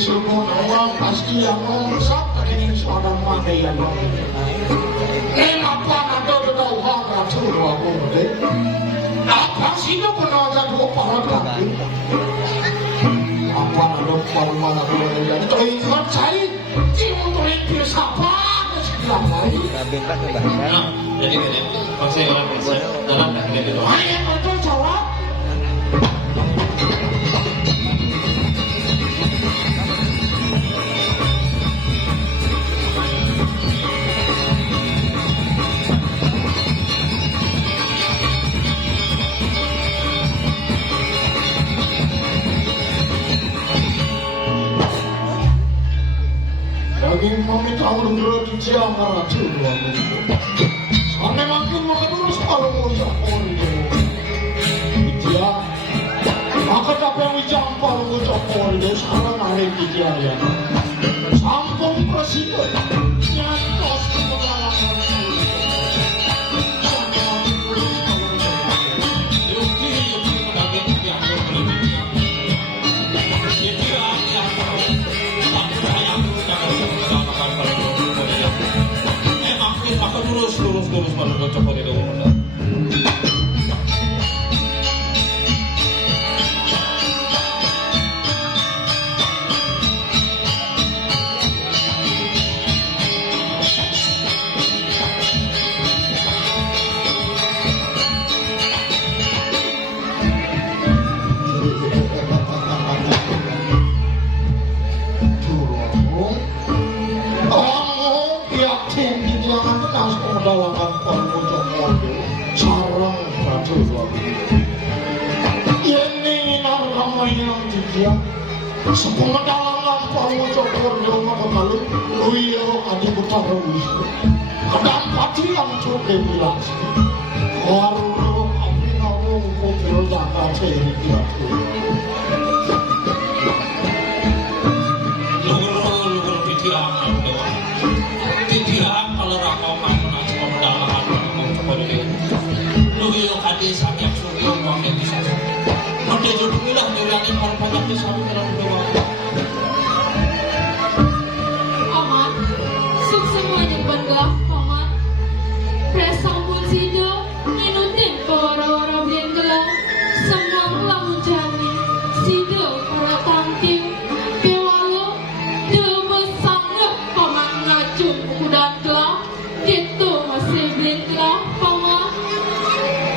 Semua orang pasti yang ngomong ini seorang mati yang apa ada tahu apa tu aku deh apa sih tu pun ada dua orang lagi apa ada orang lagi itu ingat saya itu itu siapa siapa jadi gini masih orang bisa dalam dan gitu ayah betul jawab Lagi mami tahu dulu di Jakarta tuh, sampai makin terus kalau mau jalan dia, maka tapi yang jampar mau jalan dia sekarang ada di dia ya, sampung presiden, nyantos pengalaman lurus baru gue coba di dalam mana dalangan panggung sarang batu ini naramai yang dia sepuluh dalangan panggung kembali luyo adi betara wisnu kadang pati yang cukup bilang baru api ngomong kumpul jangka ceri dia lu titian kalau rakoman Luyo kadi sakit suryo mungkin bisa. Nanti jodohilah nyurangin orang banyak di samping dalam doa. Paman, suk semuanya bangga, paman. Presang pun sido, minutin para-para bengkel. Semua lamun jani, sido para tangking. Kewalo, debesang paman ngacung kudan gelap. Gitu masih bengkel, paman.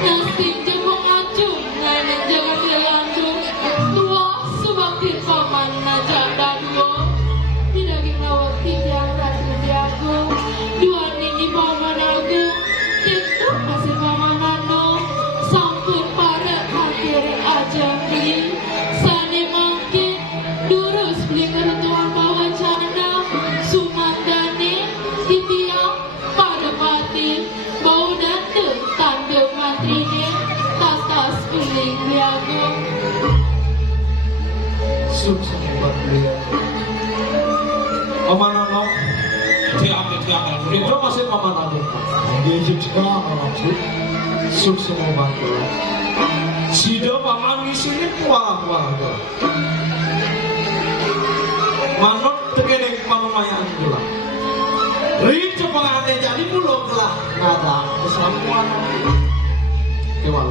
Nasi jempol ngacung, lain jangan terlanjur. Tua subakti paman najak dadu. Tidak gimana tiang ratu diago. Dua nini paman aku. Itu masih paman anu. Sampun para akhir aja beli. Sane mangkin durus beli kertuan bawa cana. Sumandane titiang pada mati. Bau datu tanda matrine. Tas-tas uling biago. sukses buat beliau paman Tiang itu masih paman aku dia juga orang sukses membantu sido paman isunya kuah manut tegening panumayaan gula ricu pengane jadi mulo gelah nada kesamuan kewal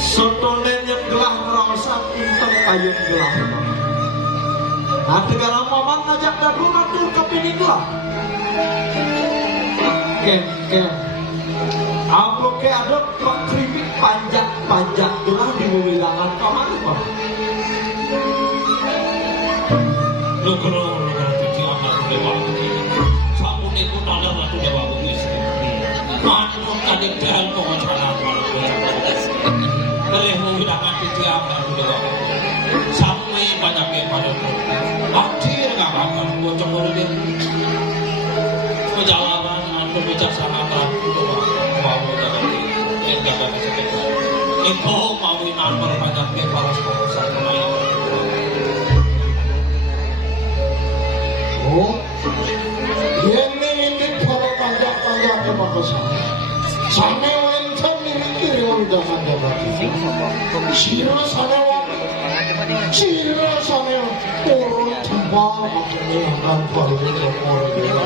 sotonen yang gelah ngerasa untung kayun gelah nah tegala paman ngajak dadu ngatur kepini gelah ken aku ke ada pengkripik panjak gelah di wilangan paman lu titian aku dewa sampun itu nada batu dewa bugis manut kadek jalan pengacara kalau dari menggunakan titian aku dewa sampai banyaknya pada akhir gak akan gue coba dia perjalanan untuk bijaksana aku dewa mau dapat yang gak ada sekitar itu mau inan berbanyaknya para sponsor pemain ini para panjang ke bagus sampai wenten ini kiri undangan jabat Sira sanewa Sira sanewa turun jempol menyenangkan Palungu Cokor Dewa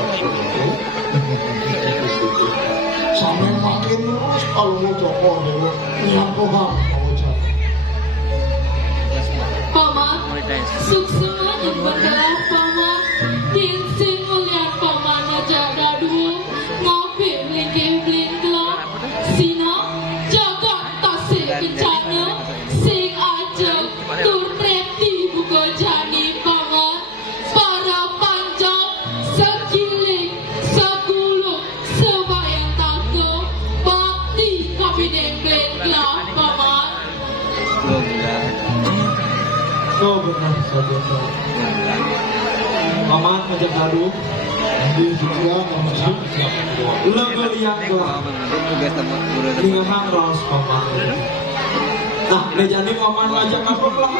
sampai makin terus Palungu Cokor Dewa nyampukan Paman, suksema yang bergelar paman, dinsin mulian paman aja dadu, ngopi melingkih belingklah, sino jagat tasik kencana, sing ajeng turret di buka jani paman, para panjang sekiling segulung sebayang tago, bakti kabineng belingklah paman. kau benar saja kau paman ajak dadu di dunia kamu lega liang gelah lingahan raus paman nah lejani paman ajak apa lah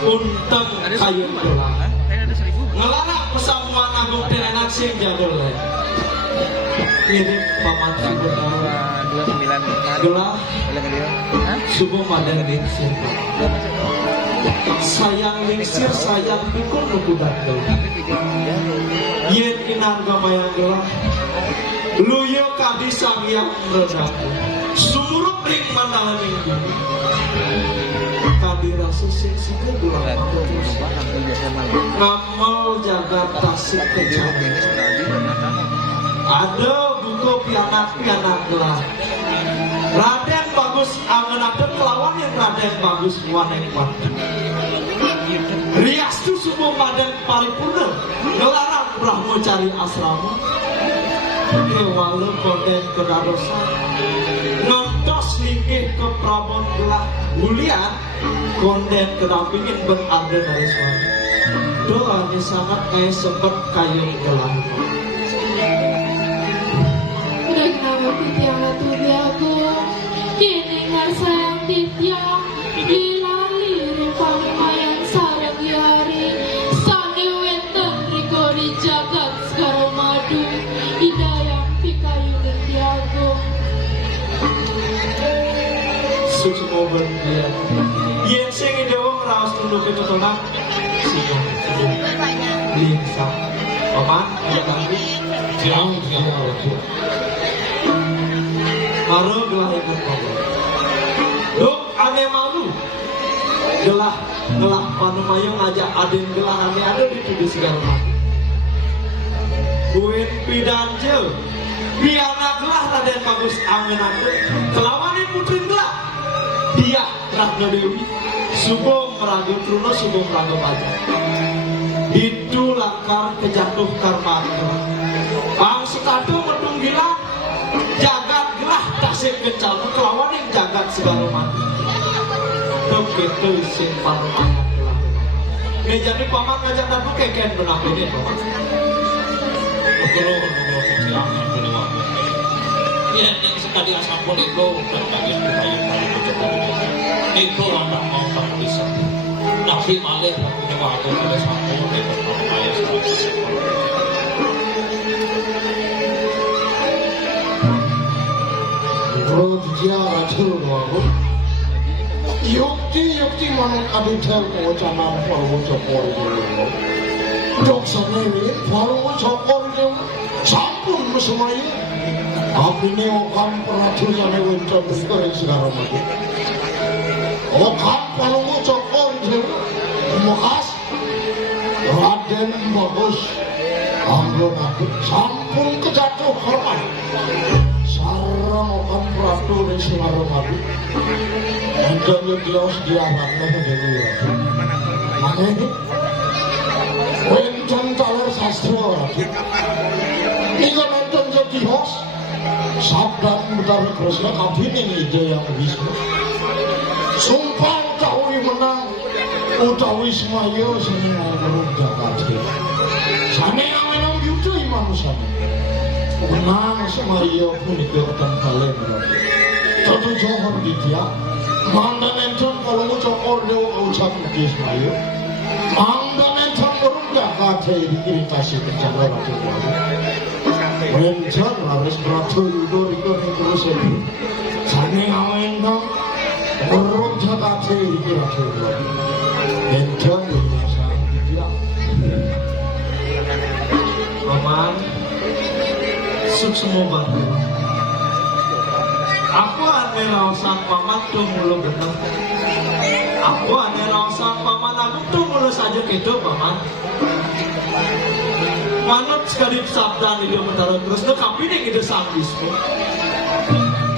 unteng kayu gelah ngelarang pesamuan agung terenak sing jadul mirip paman sudah 29 gelah subuh madan lingsir sayang lingsir sayang pikul nukudan yen inarga mayang gelah luyo kadi sangyang meredak sumurup ring mandangan minggu kadi rasa sing sikir bulan ngamal jaga tasik kejamin ada buku pianak-pianak gelah Raden bagus angenaken lawan yang Raden bagus waneng waneng rias tu subuh maden paripurna ngelarang Brahmo cari asrama kewalu konden kedadosa nontos linggih ke Prabon gelah bulian konden kedampingin berada dari suami doanya sangat kayak sebab kayu gelah Kenapa titiang ratu diago kini ngasayang titiang dilali ripang mayang sarang liari sane wenten riko di jagat segara madu idayang pikayu diago suksmo berdiam yen sing idewong raos tunduk itu tolak singa lingsa paman ya kami Siang. Baru gelah ikut paman duk ane malu gelah panumayang ngajak aden gelah ane ada di tuduh segala macam buin pidanje biana gelah Raden bagus angenaken kelawanin putri gelah dia Ratna Dewi subuh meragu truna subuh meragu baja itu lakar kejatuh karma bang sekado medunggilan jagat gelah tasik kencal kelawan yang jagat segala macam begitu sing panumayang gelah ini jadi paman ngajak dadu keken benang beden paman Nugroho titiang ratu dewa yen yang sekali asampun ego berbagai budaya Palungu Cokor ego anak mau tak bisa tapi malih Palungu dewa agung pada sampun ego panumayang Bro, dia racun aku. Yukti manut adithel ko canan Palungu Cokor dulu. Dok sanewi Palungu Cokor dulu. Sampun mesemayu. Tapi ne okam peratu jane wonten segala segala macam. Okam Palungu Cokor dulu. Mukas Raden bagus. Anggon aku sampun kejatuh hormat. Sarang okam peratu di segala macam. Enten yang jelas diarahkan ke Dewi Ratu. Makanya enten taler sastra Ratu. Nika enten jadi host. Sabdan Betara Kresna kabini ide yang Wisnu. Sumpah utawi menang, utawi semaya seni menurut Jakarta. Sane menang yuda manusia. Menang semaya punika ketang kalian Ratu. Tentu johor di dia. Mandan enten Palungu Cokor dewa ucap di semaya. Mandan enten urung Jakarta dikirim kasih kencang Ratu. Wenjan harus beratu itu terus ini. Sani ngawen dong, urut jakate iki ratu. Wenjan biasa dia. Paman, sukses banget. Aku ane raosan paman tuh mulu bener. Aku ane raosan paman aku tuh mulu saja gitu paman. Manut sekali sabda nih dia mendarat terus tuh kapi nih gitu sambismu.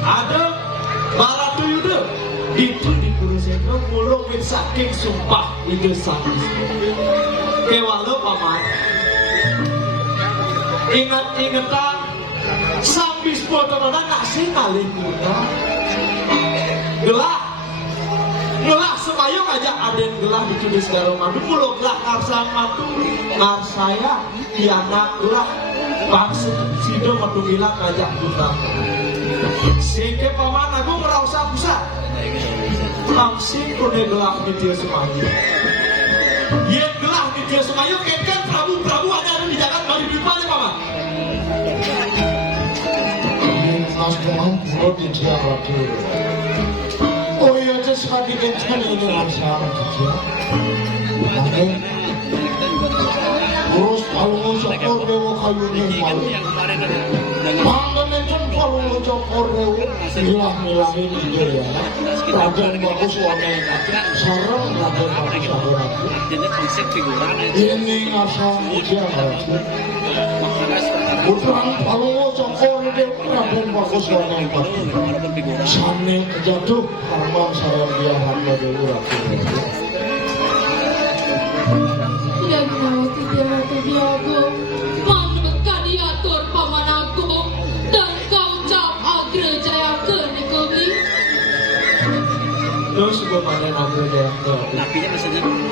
Ada baratu yuda itu di kurusin tuh mulu wit saking sumpah itu sambismu. Kewalau paman. Ingat-ingatan sambis fotonya ngasih kali guna gelah semayong aja aden gelah ditulis garo madu mulo gelah ngarsa matu ngarsaya tiana gelah bangsa sido matu bilang ngajak kita sehingga paman aku merausa busa langsing kone gelah di dia semayong ye gelah di dia semayong kan Prabu ada di jalan balik di depan ya paman. Mas Tuhan perlu dijawab ratu. Oh iya aja sekali kencang ini masalah dia. Nanti urus palung sokor dewa kayunya malu. Pangan encon palung sokor dewa milah-milahin dia ya. Raden bagus wanita. Sarang Raden bagus wanita. Ini ngasah dia ratu. Putrang palung sokor dewa Raden bagus wanita. Sane jatuh harman saya dia hamba dewa ratu. Tidak menawati dia ratu Biagung, manut kadiatur paman agung, dan kau cap agra jaya ke nikoli. Terus gue pada nabi dia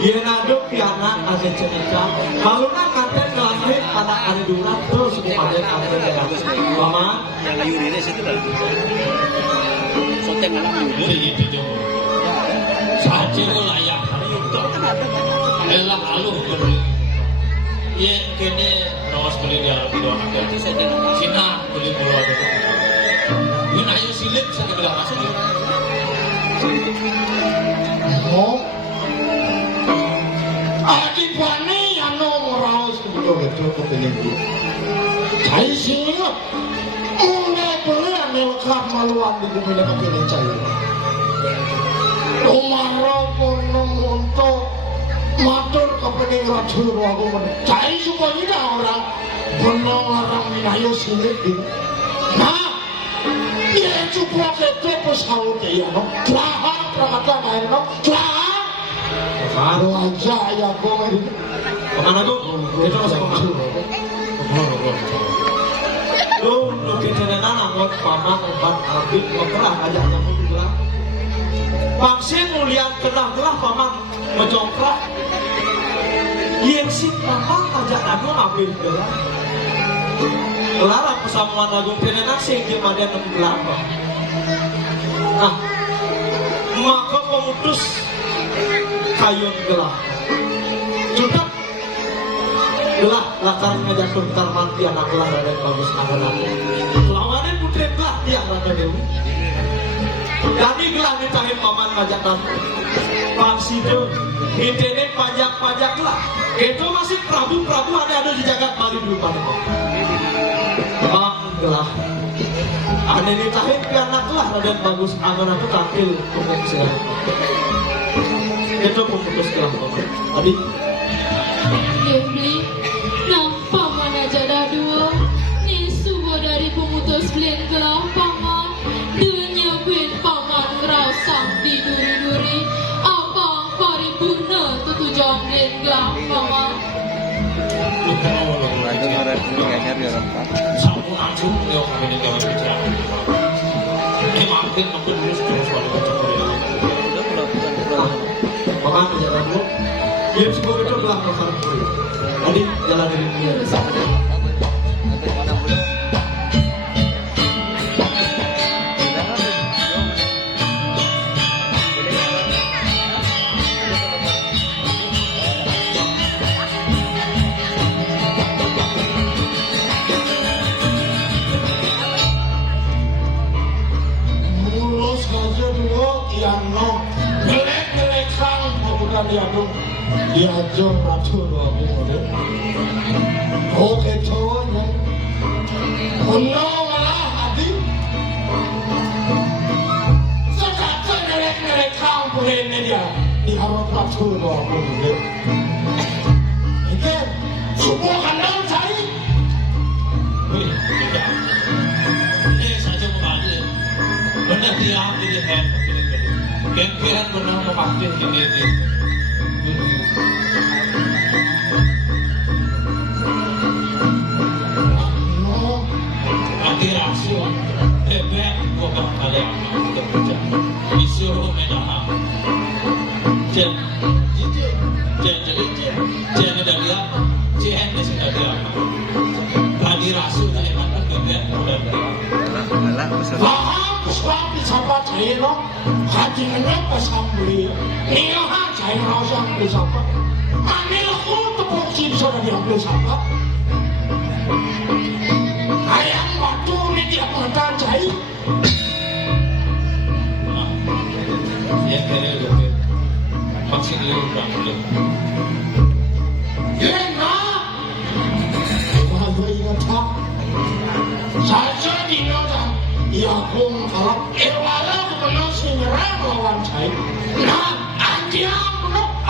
iya nado piana ada cerita maluna kanten kelahir anak anduran terus gue pada nabi dia mama yang layu ini situ dah soteng alam Itu jo. Saja lo layak hari itu. Elah aluh beri. Ye kene rawas beli dia di doa ada. Cina beli pulau ada. Ini ayo silip saya bilang masuk. Oh, akibane anu ngeraos betul-betul kepengin bu. Cai sini kok. Mulai beli ane lekap maluan di bumi yang kepingin cai. Umaro kono monto matur kepengin ratu aku men. Cai supaya orang benong larang minayo silit di. Nah, ya cukup itu pesawat ya no. Kelahar perangkatan lain no. Kelahar. Baru aja ya kau ini. kemana tuh kita masuk kemana lu kita nana nanggot paman obat abid ngobrol aja nyamuk gelah vaksin mulian gelah paman ngejongkrak yang si paman aja nanggut abid gelah gelarang pesamuan agung kenena sih gimana nang gelah nah maka pemutus kayun gelah cukup gelah lakar ngejatuh tarmanti anak gelah raden bagus anak lawanin putri gelah dia raden dewi dani gelah ditahin paman pajak nanti pangsi itu internet pajak gelah itu masih prabu ada di jagat mali dulu pada bang gelah ada ditahin ke anak gelah raden bagus anak itu tampil umum segala itu pemutus gelah paman tadi Gebli, nampak mana jada dua? Ni subuh dari pemutus blend gelah paman. Dunia bin paman ngerasang di duri-duri. Abang paripurna tu tujuan blend gelah paman. Lu kenal sampun anjung yo kami gawe bicara. Mampir terus pada bicara. Paman jalan dulu. Dia sebuah itu belah nomor tadi jalan dari dia. dia jom ratu aku mode. Oke cowoknya, malah hati. Sekarang nerek kampung ini dia di harap ratu aku mode. Ini semua kandang cari. Wih, tidak. Ini saja kembali. Benar dia pilih hand. Kempiran benar memakai ini. Nanti rasio, bebek gua bakal untuk kerja. Disuruh menaham. Jen ada dia, jen di sini ada. Tadi rasio dari mana bebek udah dia. Sebab siapa cari lo, hati enak pasang beli. Ni orang cari orang beli siapa? Ani aku tepuk cip sudah diambil siapa? Ayam waktu ni dia pengen cari. Dia kira juga maksud dia udah tu. Ya nak, aku ingat tak. Saja di mana? Ya pun kalau ewalah benar senyerang lawan saya. Nah, antiam, lokal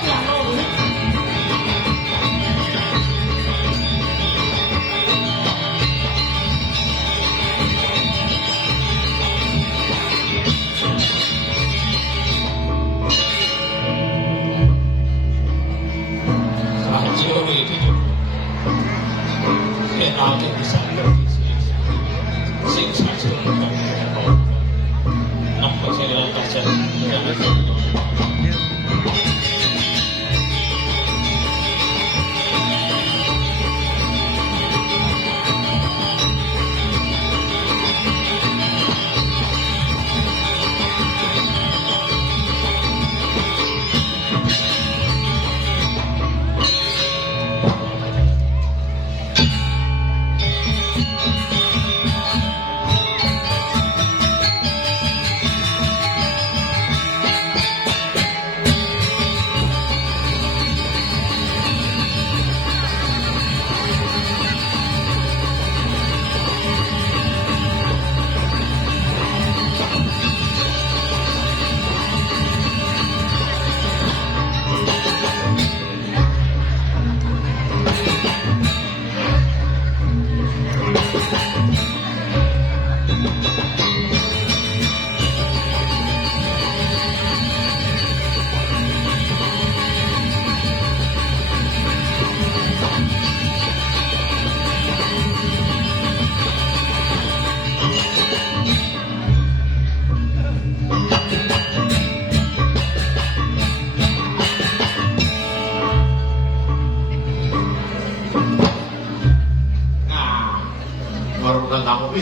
nggak boleh. Saja itu juga. Kenapa bisa begitu? Sing saja nampak saya dalam kaca.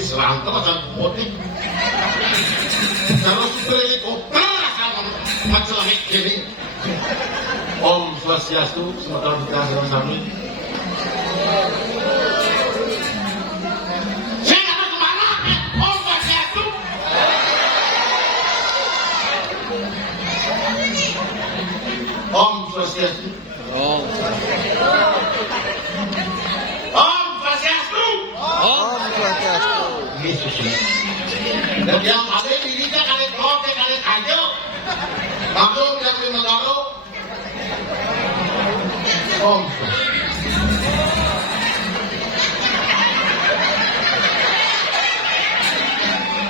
Serang terus dan putih. Terus beri koper sama masalah ini. Om Swastiastu, semoga kita bersama. Saya nggak tahu kemana, Om Swastiastu. Om Swastiastu. Om Swastiastu. Yesus. Dan yang ada di kita kali kote kali aja. Kamu yang di negara. Om.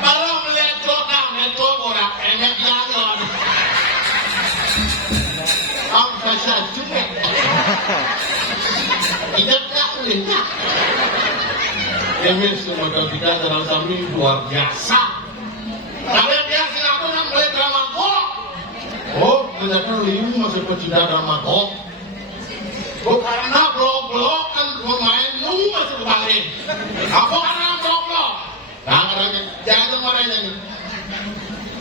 Kalau melihat orang, melihat orang, enak jalan. Om saya juga. Tidak tak lihat. Ini semoga kita dalam sambil luar biasa. Kalian biasa aku nak beli drama kok. Oh, ternyata liu masih pecinta drama kok. Oh, karena blok-blok kan pemain lu masih kebalik. Apa karena blok-blok? Nah, katanya jangan marahnya ni.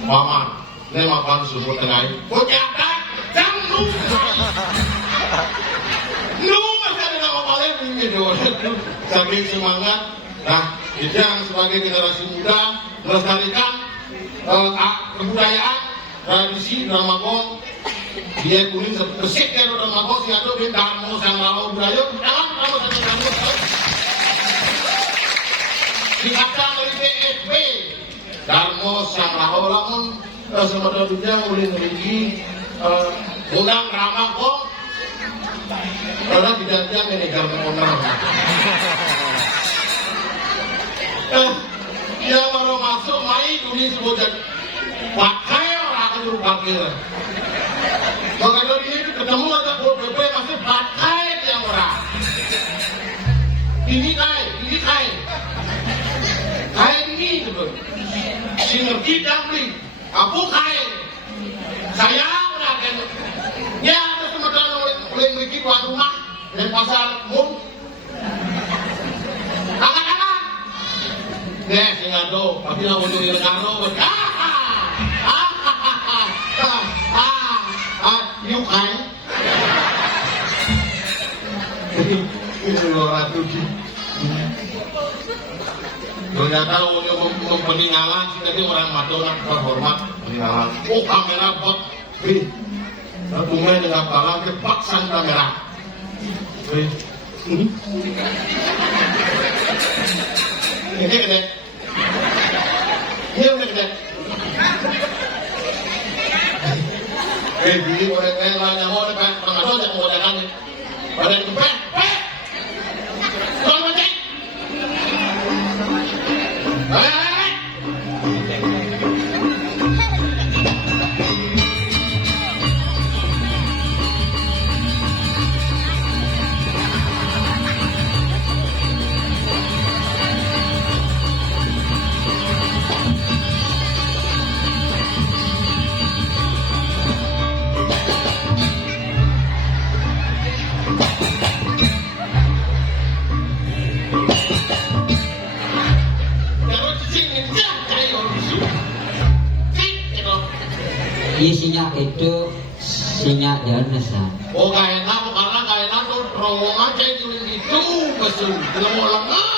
Paman, ni makan subuh tengah. Oh, jangan, jangan lu. Lu masih ada nama balik ni dia. Saking semangat. Nah, kita sebagai generasi muda melestarikan kebudayaan tradisi drama kong dia kuning bersih kan drama kong si ado dia darmo sang lau budaya dalam kamu satu darmo dikatakan oleh DFB darmo sang lau lamun semoga dunia boleh memiliki undang drama kong karena tidak dia menegar mengontrol dia baru masuk main kuning sebutan pakai orang itu pakai maka dari itu ketemu ada BB masih pakai dia orang ini kai ini gitu sinergi dangling aku kai saya berada ya ada teman-teman oleh memiliki tuan rumah dan pasar umum angkat-angkat deh singado tapi nak untuk di negara yuk kai ini orang tuh ternyata untuk peninggalan sih tadi orang Madonna terhormat peninggalan kamera bot bunga dengan balang kepaksan kamera ini gede gede jadi orang lain yang mau depan pengaduan yang mau datang pada itu kalau macam isinya itu sinyak janesa. Oh kayak apa karena kayak tuh terowongan kayak itu betul belum lengah.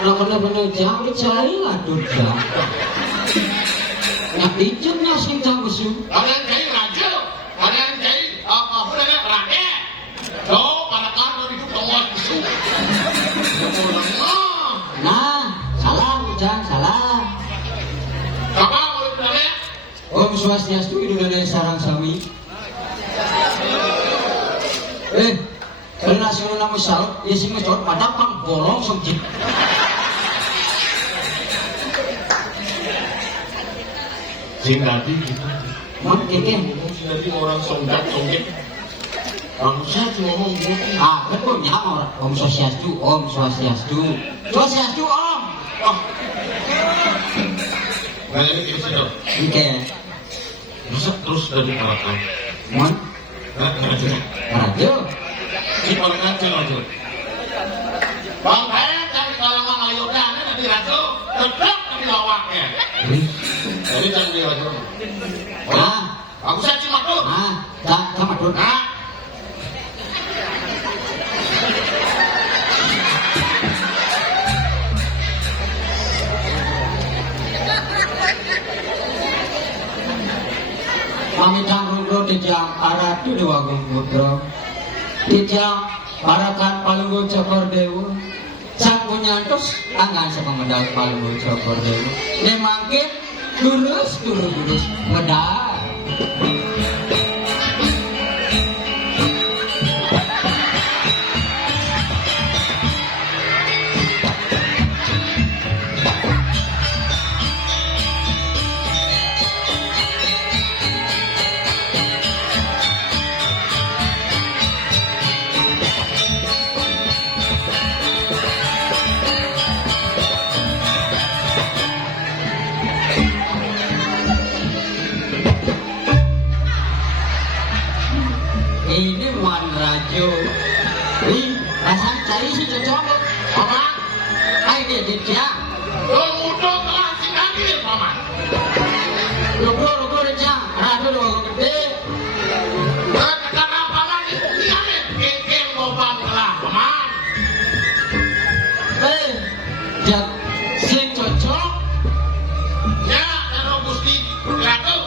Kalau kena benar jangan dicari lah dosa. Nak dijemnya sing jam besul. Kalian kayak raja, kalian kayak apa namanya rakyat. So pada kartu itu penguat besul. Belum lengah. Nah, salah jangan salah. Apa boleh berani? Om Swastiastu Idulana sarang sami. Karena suruh nama salep, ya sing ngecot pada pang bolong sojit. Sing tadi gitu. Mau keke? Sing tadi orang sondak. Bangsa cuma ngomong gitu. Betul nyamor. Om Swastiastu, Om Swastiastu. Swastiastu Om. Oh. Nah ini kita sudah. Oke. Bisa terus dari karakter. Mon. Radio. Si paling kacau aja. Bang Hayat dari kalangan Ayodhya nanti ratu tetap di lawaknya. Jadi jangan di ratu. Aku saya cuma tuh. Sama tuh. Pamitang rungkro dijang aratu dewa gungkudro dijang parakan palunggu cokor dewa sang punyantos angan sama medal palunggu cokor dewa nemangkin lurus medal ini Wan Rajo. Rasanya cari si cocok. Mama, Ayo dia. lo muda telah singgah Mama. Rugo dia. Rado doang gede. Kata apa lagi? Iya nih, ngobam telah Mama. Jak si cocok. Ya, kalau Gusti Ratu.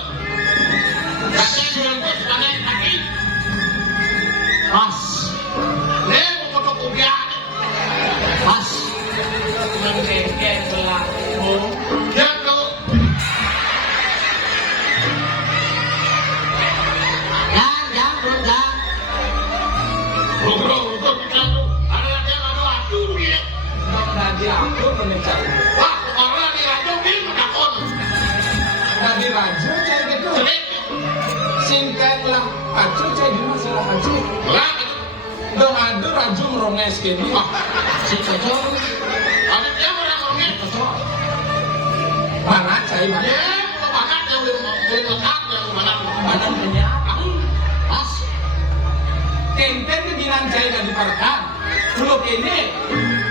Dari raja cai gitu. Sering. Singkat lah. Acu cai di masalah acu. Lah. Dah ada raja meronges kini. Si Cocok. Ada dia orang-orangnya. Mana cai mana? Ya, kalau makan yang belum lekat yang mana. Mana punya? Pas. Kenten keginan cai dari Parkan. Dulu kini.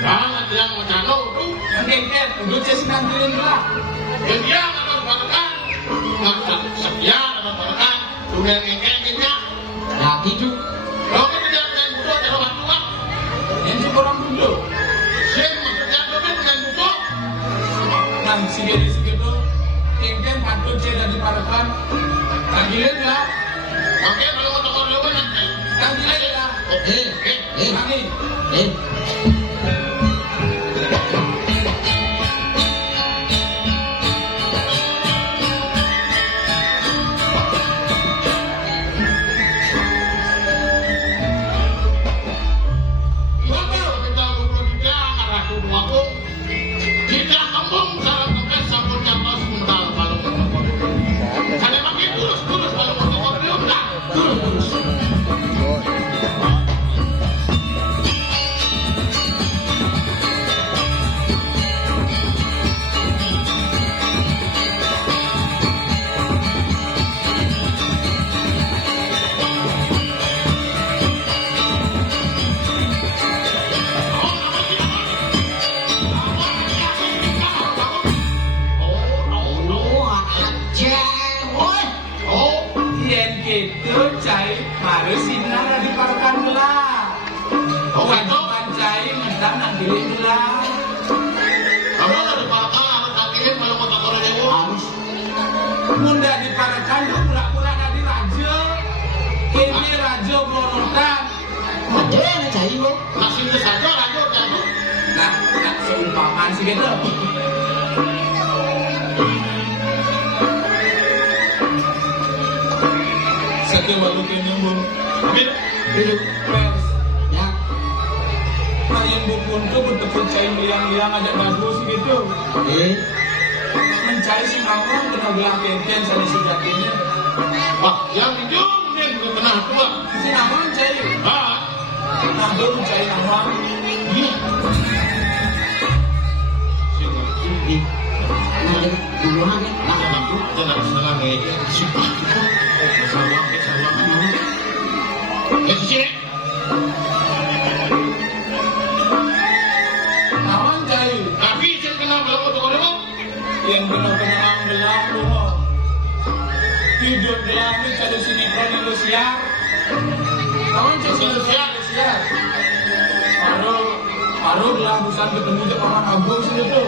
Jangan yang macano itu. Kenten. Udah cai senang kirim lah. Dan dia akan barakan. Setia akan barakan. Dunia ngengengnya. Ya gitu. Kalau kita tidak dengan butuh adalah bantuan. Ini orang dulu. Sen maksudnya domen dengan butuh. Nang sige-sige kenten patut cai dari Parkan. Tagilan lah. Oke, kalau mau tokor domen nanti. Tagilan lah. Nani. Kita kampung salah pakai sabun yang pas mental kalau ada makin terus kalau mau tokor domen terus. Itu cai harus sinar dari Parkan lah. Kewajiban cai menang nang diri lah. Kamu ada bakal harus kakiin kalau mau tokor dewa. Harus. Munda di Parkan lu pura-pura dari raja. Ini raja Blonotan. Ada yang cari lo. Kasih itu saja raja jangan. Nah, seumpamaan sih gitu. Satu baru kena bun. Amin. Hidup pers. Ya. Main bukun tuh betul cai liang-liang ada bagus gitu. Mencari si mama kena bilang kenten sana si jatinya. Wah, yang hijau ini kena tua. Si nama cai. Ah, Nah, dulu cai nama. iya. Di. Nah, dulu aja. Nah, Jangan jangan salah media. Sumpah. Salah mana? Ya sini. Nama cai. Tapi saya kenal kalau mau tokor dewa. Yang benar-benar gelap loh. Hidup gelap ini kalau sinetron Indonesia. Kawan cai sinetron Indonesia. Baru gelap busan ketemu ke paman Agung sih itu.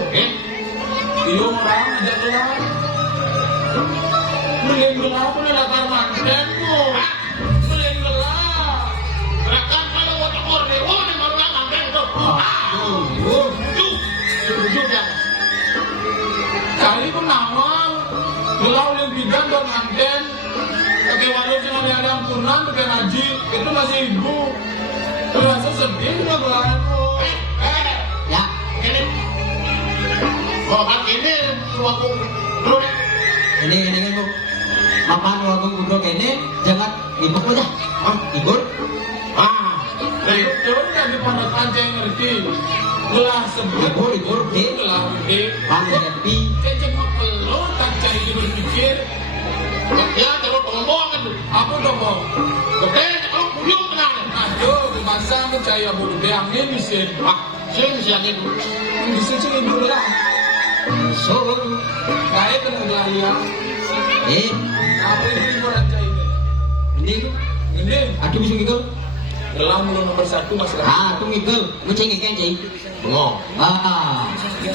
Iyo orang ajak gelap. Beli gelap udah latar manten mu. Beli gelap. Bahkan kalau mau tokor dewa di mana ngambil itu. Jujur ya. Kali pun nawang. Gelap yang bidan dan manten. Pakai warung cuma ada ampunan, pakai haji. Itu masih ibu. Rasa sedih udah gelap. ya. Ini. Kalau ini waktu dulu deh. Ini kan bu. Mapan waktu budok ini jangan ibuk aja. Ibur. Itu yang di pondok aja yang ngerti. Gelah sebut. Ibur di. Gelah di. Pan happy. Cecek mau perlu tak cari di berpikir. Ya, terus ngomong kan. Apa dong mau? Gede, kalau kuyung kena. Aduh, di masa percaya bu gede angin mesin. Saya mesti yakin. Mesin sih ibu lah. So. Kayak kena gelah liang. Apa ini ibu raja ini? Ini. Ini Aduh bisa ngikut. gelah mulu nomor 1 masalah. Tuh ngikut. Ngeceng ngikut cai. Bengong.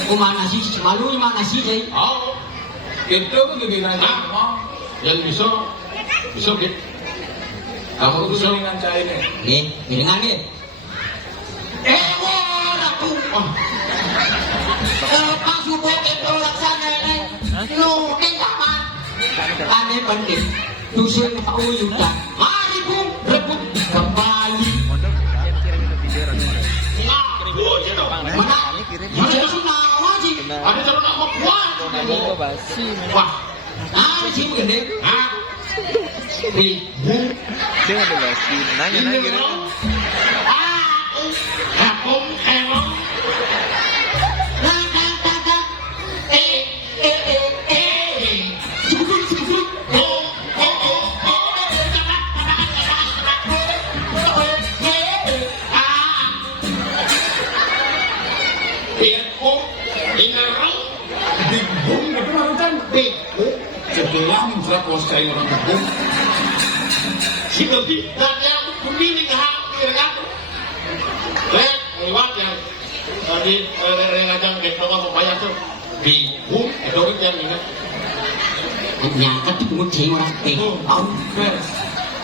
Kumana sih? Malu mana sih cai? Oh, Itu kan gede raja mau. yang bisa gitu. Kamu tuh dengan cai ini. Nih, dengan nih. Ratu. Pas subuh itu laksana ini. Lu sama. Ane penting. Dusun Uyudan. Mari bu rebut kembali. Nah, aja dong. Mana? Ya sih nawa sih. Ada calon aku kuat. Wah, Ah, sih gede. Ah, Ibu. Dia ada lagi nanya gitu. aku emang Cedelang surat poskai orang hukum. Si lebih dan yang begini kan, lewat yang tadi ngajang gitu apa bayar tuh bingung, itu yang ini. Nyangka tuh kucing orang Tuh, beres.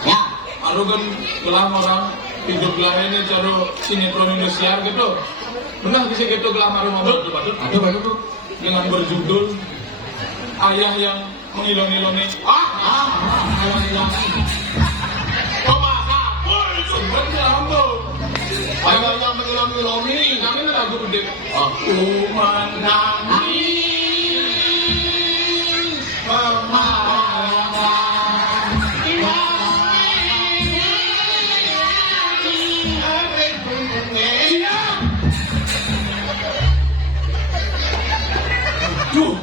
Ya, Lalu kan gelam orang hidup gelam ini cara sinetron Indosiar gitu. Benar bisa gitu gelam orang ngomong aduh baru tuh. dengan berjudul Ayah yang mengiloni-iloni. Ayah yang sebenarnya lambung. Ayah yang mengiloni-iloni. Namanya lagu gede. Aku menangis memarah. Duh,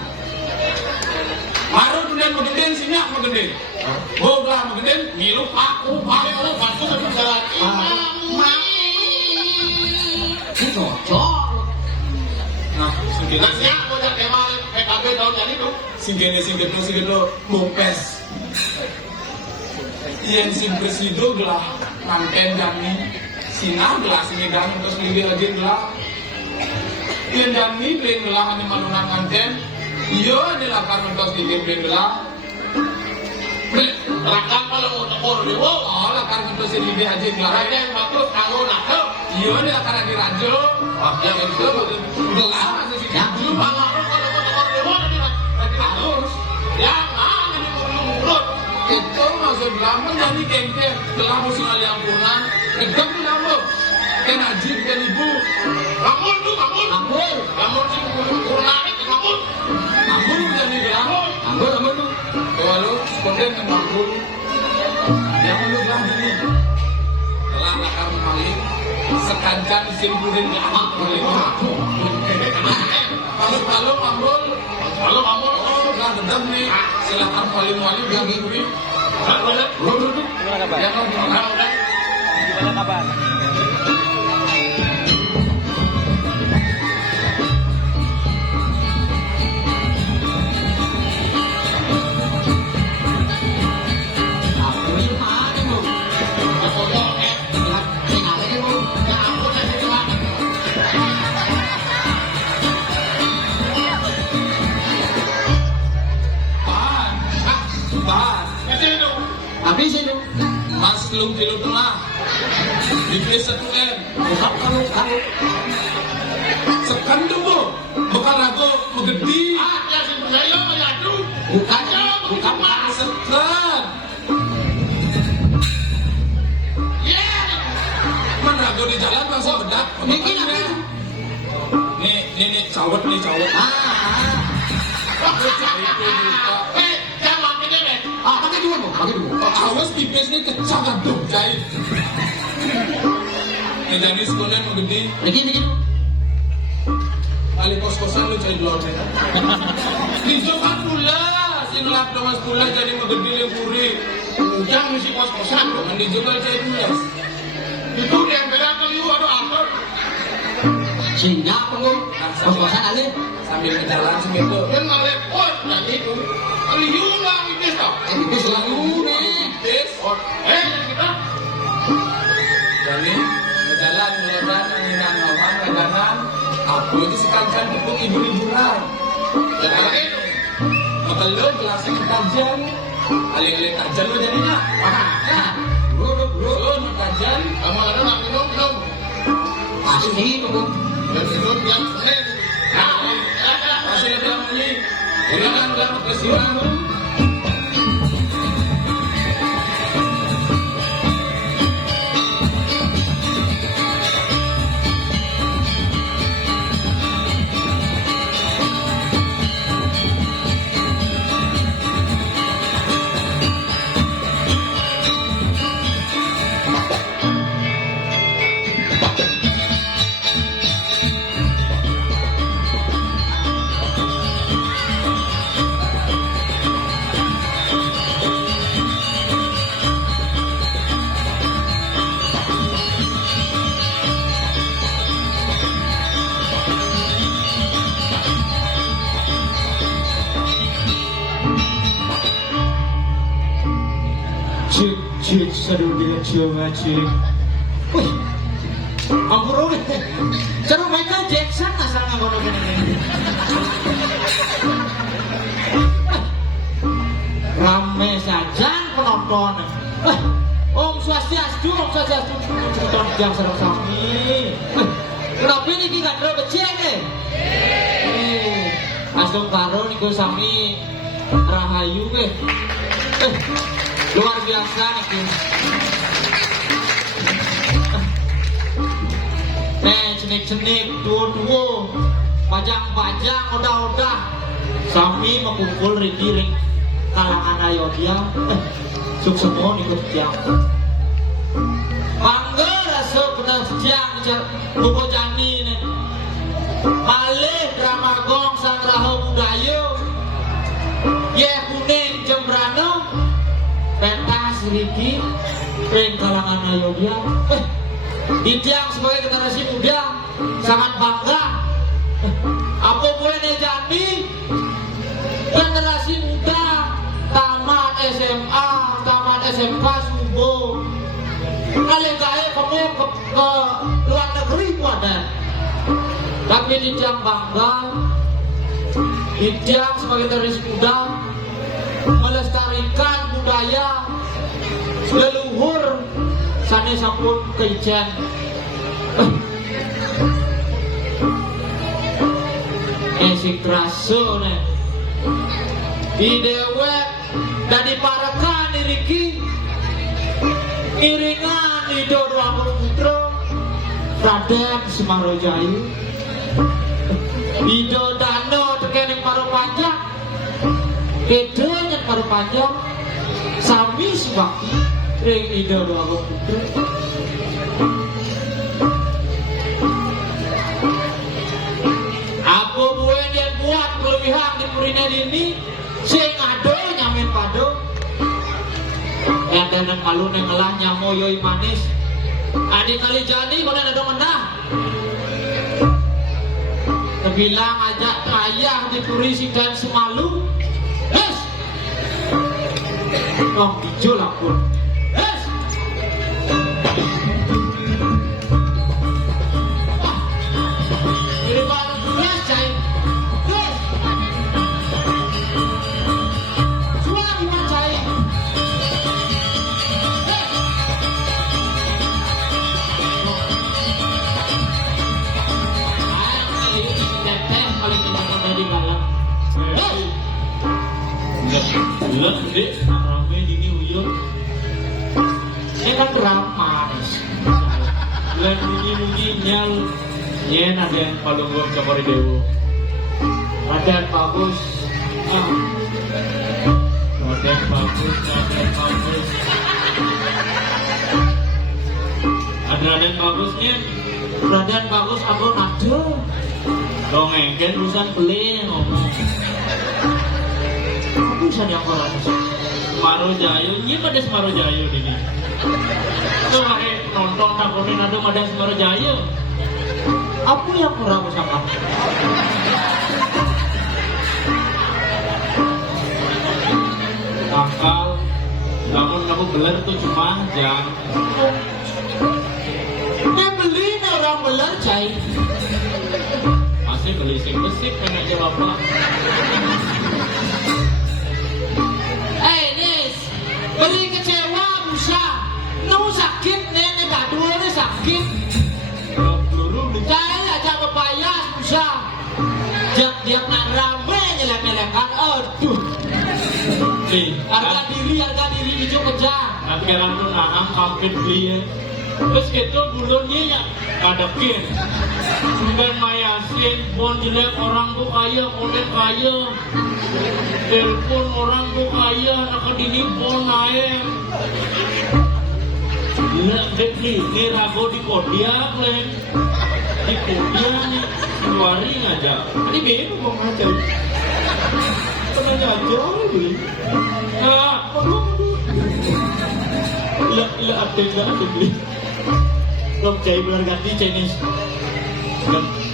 baru kemudian megeden sinyak megeden, boga megeden, ngilu aku tapi jalan Ini cocok. Nah, singkir Nasinya mau jadi emang PKB tahun jadi tuh. singkir bumpes. Ien sing presido gelah nanten jami, sinah gelah sinigang terus pilih lagi gelah. Ien jami pilih gelah hanya malungan nanten. Iya adalah kan untuk bikin pilih gelah. Rakan kalau mau tekor dulu. Oh, lah kan untuk sini dia aja gelah. Raja yang bagus aku nakal. Iya adalah karena dirajo. Yang itu gelah masih sih. Yang dulu banget kalau mau tekor dulu nanti harus. Yang mana nih mulut. Itu masuk lama jadi kengke telah musim aliampunan tegak di lama kan ajib kan ibu Kamun sih kurnarik kamun. ampun jadi lama Kamun tuh. kalau konten yang ampun yang lu bilang gini telah lakar malik sekancan disimpurin ke anak malik kalau ampun oh udah dendam nih silakan paling wali bilang gini Gimana kabar? jangan gimana Gimana kabar? Aku ini mana lu? Aku yang ada di lu. Yang aku ada di mana? Ban. Habis itu. Mas belum kilo tengah. Di desa tulen. Bukan kamu. Sekan dulu. Bukan aku menggedi. Ya sih saya mengadu. Bukan mas. Sekan. Ya. Mana aku di jalan langsung bedak. Bikin apa itu? Nih cawet nih cawet. Aku cari itu juga. Jangan pakai deh. Pakai dua bu. Awas pipis nih kecak aduh jahit. Nih jadi sekolah menggedi. Begini. Kali kos-kosan lu cari dulu. Dicoba pula. Sing lap mas pula jadi menggedi lempuri. Ujang mesti kos-kosan. Bukan dijual cari pula. Itu yang beda kali lu ada apa? Sehingga pengen kos-kosan ale. Sambil berjalan segitu. Yang ngelepot dan itu. Kali you nggak ibis tau? Ibis selalu nih. Bis. Kita. Jadi berjalan meledan anginan awan ledanan. Aku itu sekancan tepuk ibu-iburan. Jadi Makelo gelasnya kajian. Aling-aling kajian lo jadinya. Bro, kajian. kamu ada nak minum belum? Pasti itu bu. Dan minum yang sering. Masih ada yang beli. Ulangan dalam kesiran. Cik, seru dia coba cik. Wih, ampun deh. Seru Michael Jackson asal ngagono gini. Rame saja penonton. Om Swastiastu, penonton yang serang sami. Kenapa ini gak ada becek Astung karo niku sami rahayu luar biasa niki. Cenik-cenik, duo-duo, pajang-pajang, odah-odah sami mengumpul ring kalangan ayo dia sukses semua ikut tiang bangga rasa benar tiang buku jani nih malih drama gong sang raho budaya ye kuning jembrano pentas riki ring kalangan ayo dia di tiang sebagai generasi muda sangat bangga apa boleh jani generasi muda tamat SMA, tamat SMK subuh kali-kali kamu ke luar negeri itu ada tapi di tiang bangga di tiang sebagai generasi muda melestarikan budaya leluhur sana sampun keijen si kraso nih di dewek dan diparekan diriki iringan Ido Dua Putra Raden Semarojayu Ido Dano tekening paru panjang Kedo yang paru panjang sami subakti ring Ido Dua Putra apa buen yang buat kelebihan di purina ini sing ado nyamin pado yang tenan malu nengelah nyamo yoi manis adik kali jadi konen ada mendah terbilang ajak ayah di puri dan semalu yes dong hijau lah pun yes ini baru yes cai yes suara gimana cai Lihat deh, rame gini uyur. Ini kan drama Lihat bunyi nyal. Nyen ada yang paling gua kapari dewo. Raden bagus Raden bagus. Ada Raden bagus Nyen. Raden bagus aku nado Dongeng kan urusan beli ngomong. aku bisa diangkat Semaro Jayo, ini pada Semaro Jayo ini. Itu hari nonton takonin ada pada Semaro Jayo. apa yang kurang sama Akal, namun kamu beler tuh cuma jam. dia beli nih orang belar cai Masih beli sing besik kena aja bapak. Nis beli kecewa bisa nu sakit nenek badul ini sakit cai aja pepaya bisa dia nak rame nyelek-nyelekan aduh Nih, harga diri hijau kejar nanti kan tuh nahan kampit beli ya. Terus gitu bulunnya ya kadekin. Sumber mayasin, bon jelek orang tuh kaya, konten kaya. Telepon orang tuh kaya, nak dini bon naik. Gila deh nih, ini rago di Kodiak leng. Di Kodiak nih, keluarin aja. Ini beda kok aja. Pernah aja beli. Nah, Lah apa beli? Belum cai benar ganti Chinese.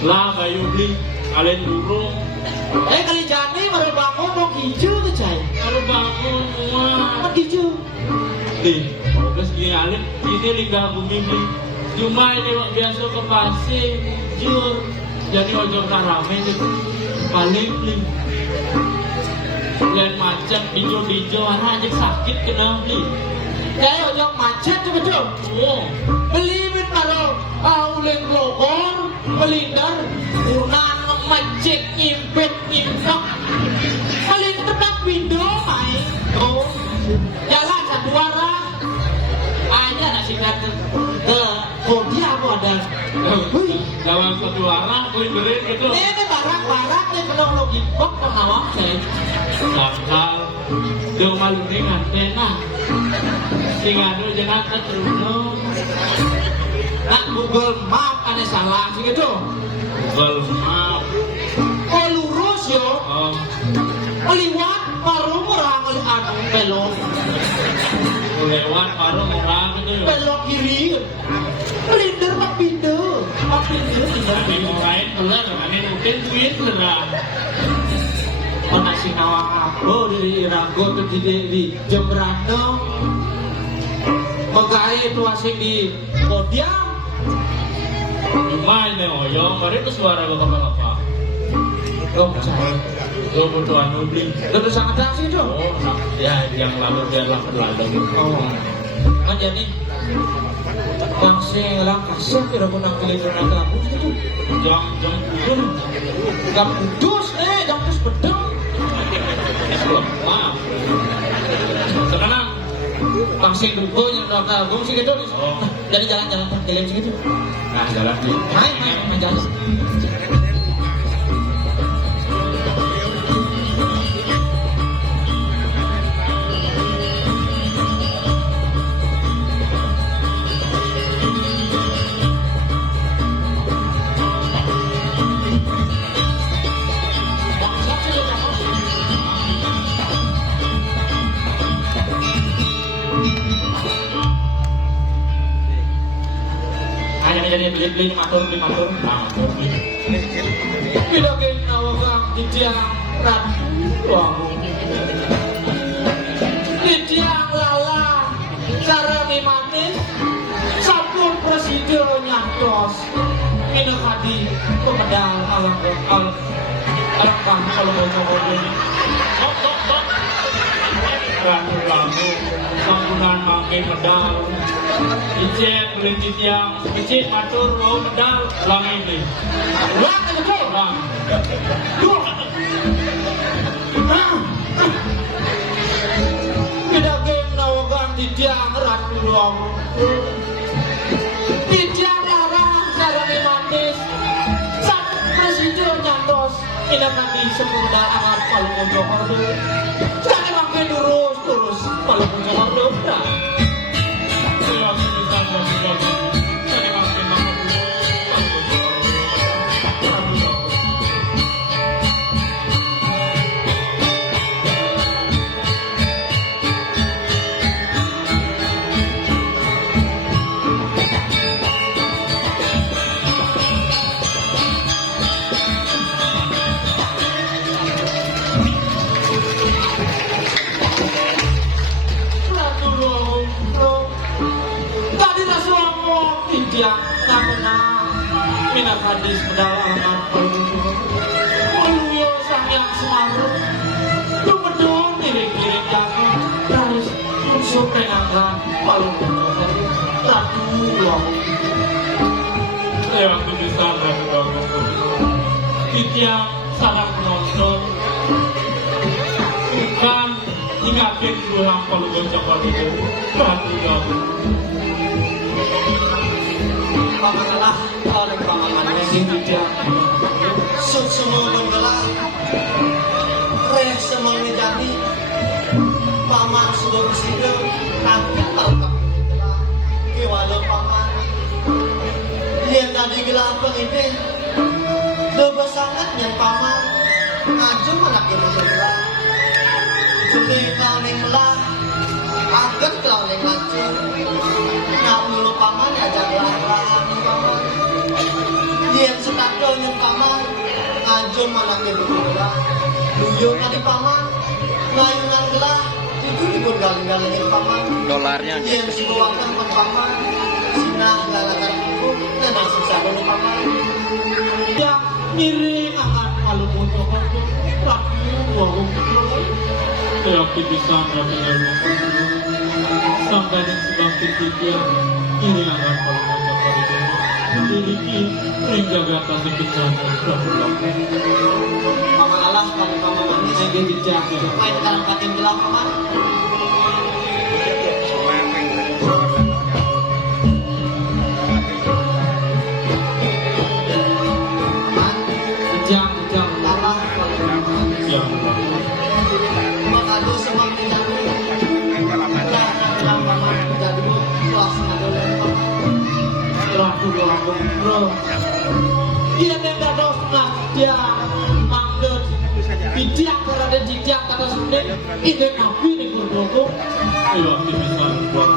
Lah bayu beli, kalian burung. kali jani baru bangun mau hijau tuh cai Baru bangun semua. mau hijau Nih, Alif ini liga bumi beli. Cuma ini wak biasa ke pasir, jur. Jadi ojo karame itu paling beli. Lain macam dijo aja sakit kena beli. Kayak ojo macet tuh betul. Oh, Beli mit karo aulen glogor, melindar, unan macet nyimpet nyimpok. Paling tebak window main. Oh, jalan satu arah. Aja nasi kata ke dia apa ada. lawan satu arah kuy beri gitu. Ini barang-barang nih penolong impok pengawak saya. Bakal do malu dengan tenang. Singado jangan terus. Nak Google Map ada salah sih gitu. Google Map. Oh lurus yo. Oh, Liwat baru murang anu belok. lewat baru orang gitu. Belok kiri. Melindir pak pindah. Pak pindah Ini main bener, ini mungkin duit beneran. Oh nasi nawang aku dari Irago tuh di Jembrano. Megai itu asing di Kodiam. Cuma ini oyong, mari itu suara lo apa? Oh percaya. Lo butuh anu beli. Terus sangat taksi itu. Oh, ya yang lalu biarlah berlalu. Oh. Kan jadi langsung kasih kira pun nak pilih pernah kamu gitu. Jam kudus. Jam kudus jam kudus bedeng. Maaf. Sekarang Langsung dugo yang udah kagum sih gitu. Oh. Jadi jalan-jalan terkilim sih gitu. nah jalan di. Main jalan. Hanya jadi beli matur. Bila kain nawagang di tiang rat wah. Di tiang lala cara manis sabun presiden nyantos minum hadi pemedal alam kang kalau mau coba Tok. Ratu lamu, panggunaan makin medal. Icet beli tiang, icet matur mau medal, lang ini. lang itu tuh Lang. Bila kain nawagang di tiang rat wah. Di tiang lala cara manis sabun presiden nyantos minum hadi sepeda alat kalau mau coba jangan makin terus kalau mau coba udah. Saya bisa juga. Saya makin Tadi rasuah mau tidak menang minat hadis pedalaman Meluyo sang yang semaru Dumedon diri-diri jangan Raris unsur penangkan Palu Ratu luang saya waktu bisa berdoa. Tiang sangat penonton. Bukan ingatin pulang kalau goncang itu. Ratu lamu. Pamanlah oleh pamangannya sing tidak sut semua menggelar reh semang jadi paman sudah bersidir nanti terkap gelar kewala paman dia tadi gelar pengitin doba sangat yang paman ngajur manak yang bergelar jadi kau yang melah agar kau yang ngajur nak mulu paman ya jangan lahan paman dia setakdo yang paman ngajur manak yang bergelar Luyo tadi paman ngayunan gelah itu di galing-galingin paman. Dolarnya Iya, sebuahkan paman. Sina galakan hukum dan langsung sada nih paman. Yang miring akan kalau mau coba tuh rapi warung terus. Saya bisa ngambil sampai di sebab tiga ini akan kalau mau coba itu memiliki ring atas kencang Paman alas kalau paman manis Yang dia jejak ya. main sekarang pating gelang paman. Paman, Jejak. alah kalau paman manis. yang Makado semua tidak gelang paman jadi kelas ngado lagi paman. Rapi warung terus. Dia nenda dosna dia mangdet. Jejak karena jejak kata sudah ini nabi nih berdua. saya bisa buat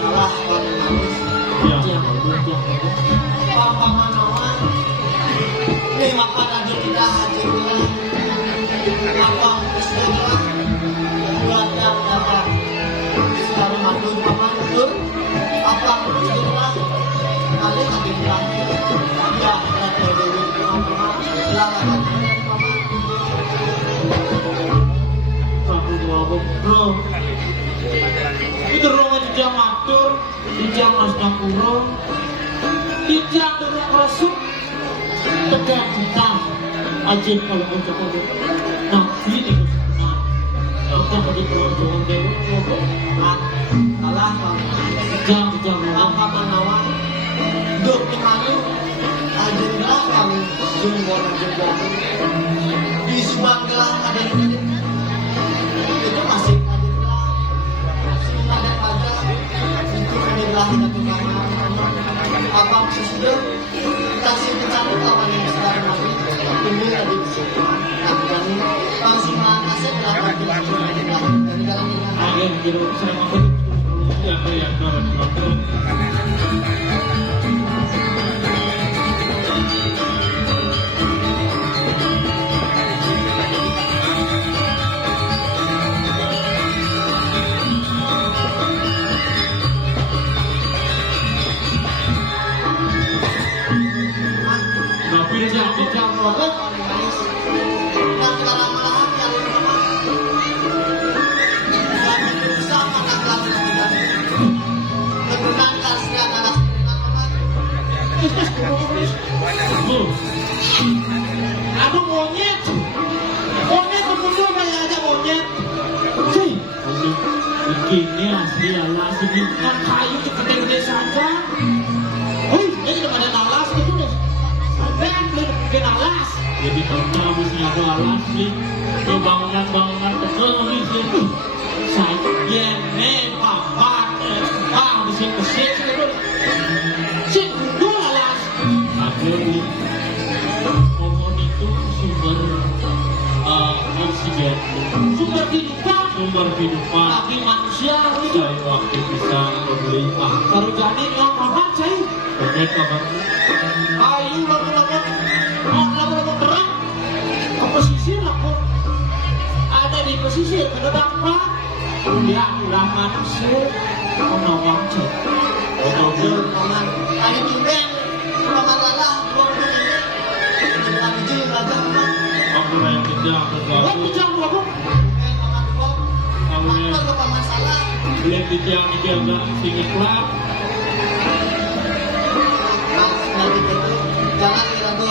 Alah kalau manis. yang Paman awan. Nih makan aja kita haji gelang. Apa istilah buat yang dapat sekarang mandu paman betul. Apa istilah kali haji gelang. Ya, ada dewi paman. Gelang akan paman. Rapi warung terus. Itu rumah jejak matur, jejak nasdaq kurung, jejak dengan rasuk, tegak kita, aja kalau mau coba nabi nih bersama. Kita pergi keluar dewa, Alah paman. jejak Apa menawan duk kemalu haji gelang kami jumlah juga di subang gelang ada di sini. Itu masih haji gelang. Ada pada itu adalah satu kamar. Apa sudah kasih kecampur kawan yang sekarang lagi ini ada di sini. Nah, kami langsung mengasih berapa dari dalam ini. aja jadi saya mau yang normal tapi jejak warung. Nah, sekarang malahan yang pertama kami bersama anak laki-laki menggunakan kasihan anak paman. Aduh monyet kemudian kayak aja monyet. Sih, begini asli alas ini kan kayu gede-gede saja. Ini udah pada nalas gitu deh. Sampai bikin alas. jadi karena habisnya ada alas nih ke bangunan kecil di situ Saya papat, bisa kesik gitu. Sih, dua alas. ada di pohon itu sumber oksigen Sumber kehidupan. sumber kehidupan Tapi manusia itu saya waktu bisa membeli baru jadi yang papat saya. banyak kabar Ayu lagu-lagu berat ke pesisir aku ada di pesisir ada dampak kuliah ulang manusia menolong cek Betul, paman. Ada tumbeng paman lalah buang ini. Jangan dijil raja paman. aku yang tidak wah tergabung kejam aku Paman buang. kamu Paman yang ke paman salah. beli di tiang dijaga singkat kelap Nah, nanti gitu. Jangan diragu.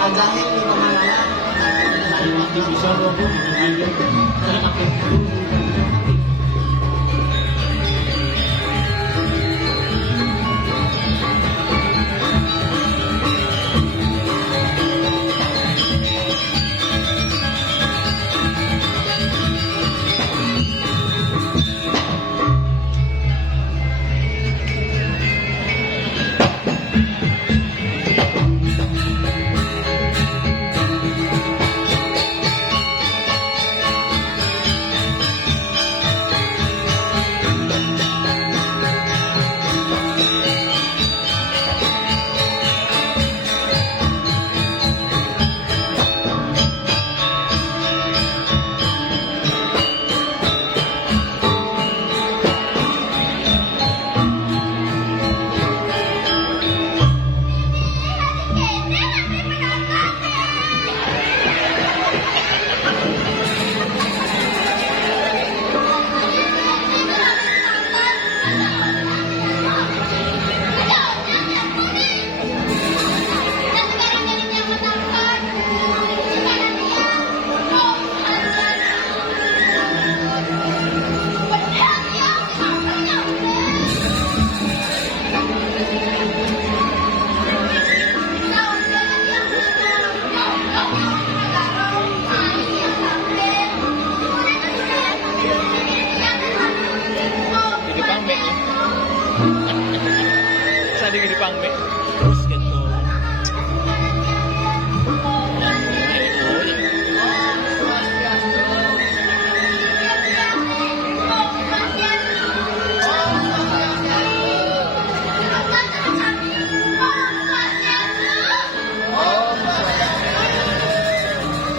Ajahin di paman lalah. nanti bisa aku dengan aja saya pakai Sa di pangme. Terus gitu.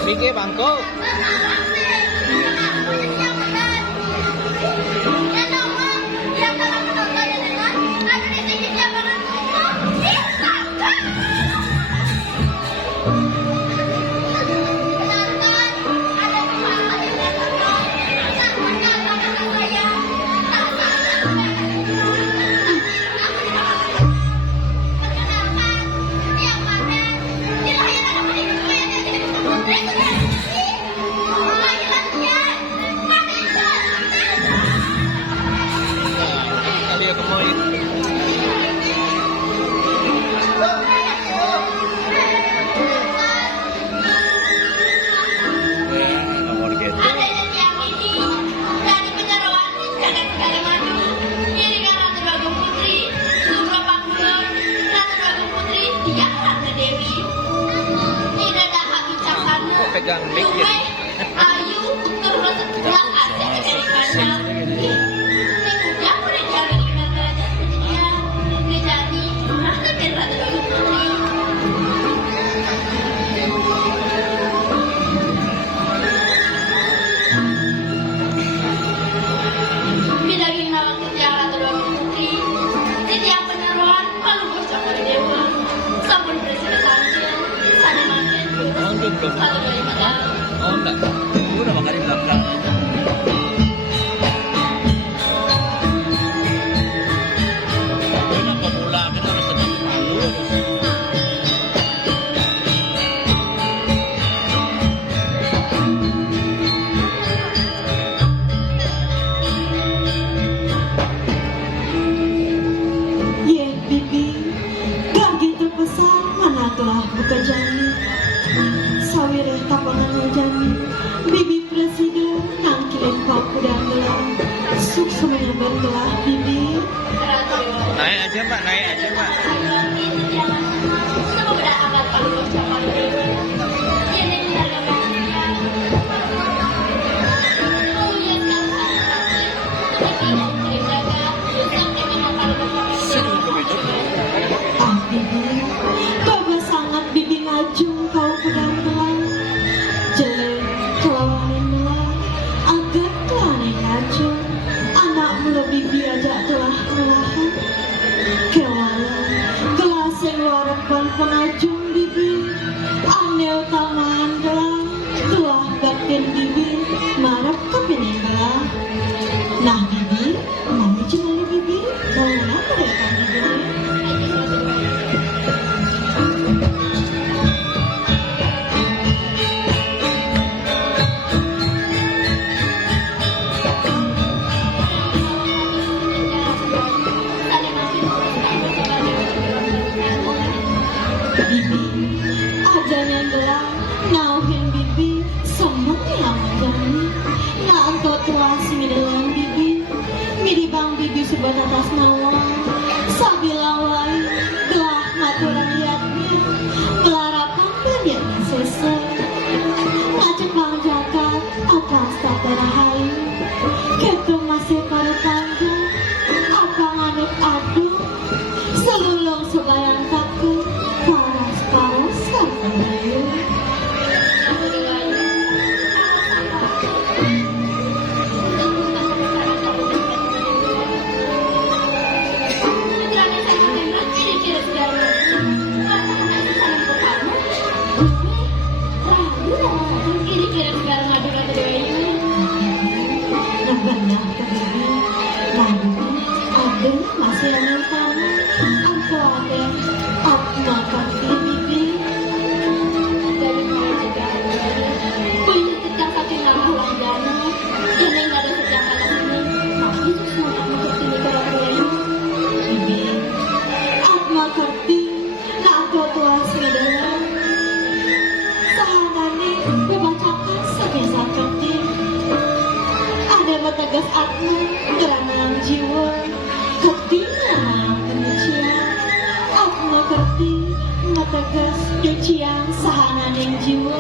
Miki bangko. Kali ya kemoy. Nomor gitu. Ada yang ini dari penyeruan jangan sekali maju. Kiri kanan Ratu Putri, Sumro Pakulo, Ratu Putri, dia Ratu Dewi. Tidak ada bijaksana. Kok pegang mic ya? Sumai, Ayu, terus sebelah ada dari mana? Tidak boleh cari kata dia. Jadi, mana kan Ratu Putri? Bilangin nawang ketiara Ratu Putri. Setiap penyeruan lalu bocah dari dewa. Sabun presiden tampil, sana makin Untuk belum. satu dari mata. Oh enggak. Udah makan di belakang. Ini pemula kita harus tetap malu. Ye, bibi, kaget terpesat mana telah buka jani. Sawireh tapangan jani, bibi presiden nangkilin paku dan gelang. Suk semuanya bertelah bibi. Ratu Dewa. Naik aja mbak, naik aja mbak. Semua beda amat kalau bocah palu dewa. Ini tidak dapat dia. Oh ya sekarang, seperti yang terjaga, sampai dengan palu bocah. Sini ke itu. Ah bibi, coba sangat bibi maju kau pedang telah. Jelek kelawanan melah, agak kelane ngacung. Anak mula bibi ajak telah melahan. Kewalan, gelas yang warapan pengajung bibi. Anel taman gelang, telah batin bibi. Marap kepinin gelang. Nah bibi, mami cuma bibi. Kau kenapa ya kan bibi? Bibi, adanya gelang, nauhin bibi, semut yang menjani. Nah engkau telah simidalang bibi, midi bang bibi sebuah atas nawa. Sabila wai, gelah matur rakyatnya, gelarapan banyaknya selesai. Macam bang jagat, apa staf rahayu, ketu masih pada panggung, apa nganut aduk, selulung sebayang kaku, paras-paras sampai rayu. Nah benar bibi, nah bibi, ada masih yang tamu, apa ada, apa kaki bibi. Dari mulai juga punya sejak satu nama Wanjana yang nggak ada sejak kala ini tapi semua untuk sini kerajaan Bibi, atma kerti, nak kau tua segala. Sahanani membacakan sebiasa kerti. Ada bategas atma, gerangan jiwa, kertinya seperti ngetegas nyucian sahananing jiwa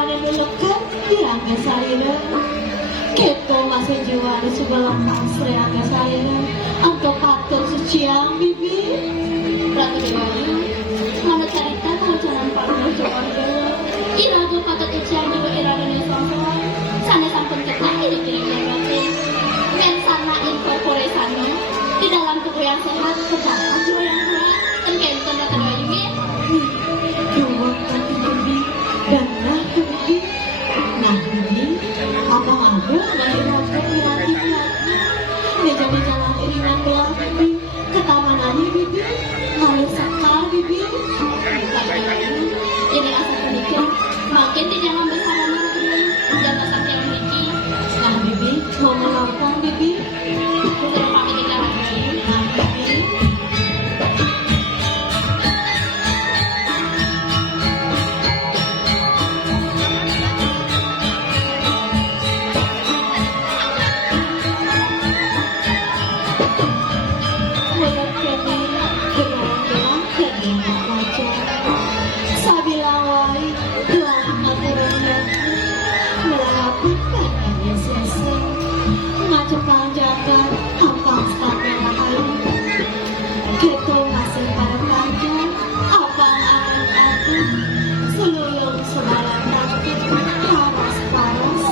anu lekat di rangga salira keto masih jiwa di sebelah mas rangga salira untuk patut sucian bibi Ratu Dewayu, mana cerita kalau jalan panggil Jawa Dewa. Irago patut ujian juga irago nih soal. Sana sampun kita ini kira-kira batin. Mensana incorporesano di dalam tubuh yang sehat terdapat jiwa yang kuat. Tentu Ratu Dewayu ya. dua kaki bibi dan nah ke bibi abang aku lahir aku hati meja jalan iringan gelap bibi ke tamanannya bibi lalu sekal bibi Ratu Dewayu, ini asal menikah. Makin tidak ngambil salah Ratu Dewayu. Jangan sampai yang memiliki. nah bibi mau melakukan bibi Kita pamit kita Ratu Dewayu. nah bibi Budak kini gelang-gelang kegiatan wajah Sabilang wai telah aturannya Melaputkan yang sia-sia Macam panjakan ampang stabil rahayu Gitu masih pada panjang Apang aku Selulung sebalang takut Paras-paras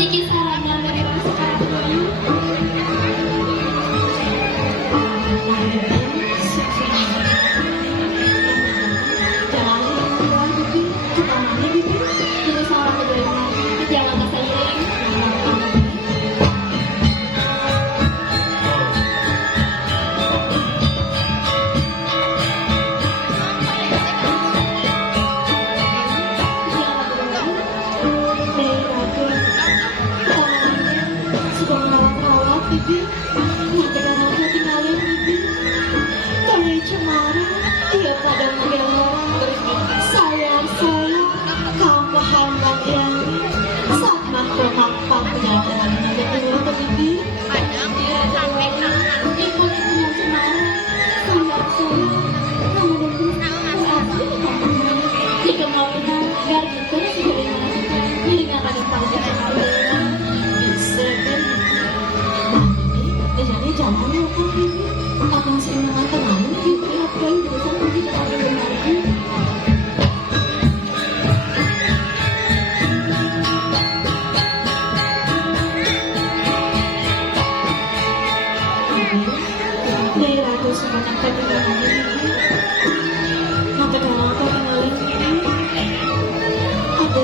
Niki sarannya dari Ratu Dewayu. Ini salah Ratu Dewayu. Jangan kesairing. Jika mau kita biar kita sudah dimana iringan pada panjang Bisa kan? Jadi jangan lupa ini akan seimbang tenang gitu ya apa yang bisa kita ambil lagi. Nih aku sebenarnya tadi nanti kalau aku kenalin ini aku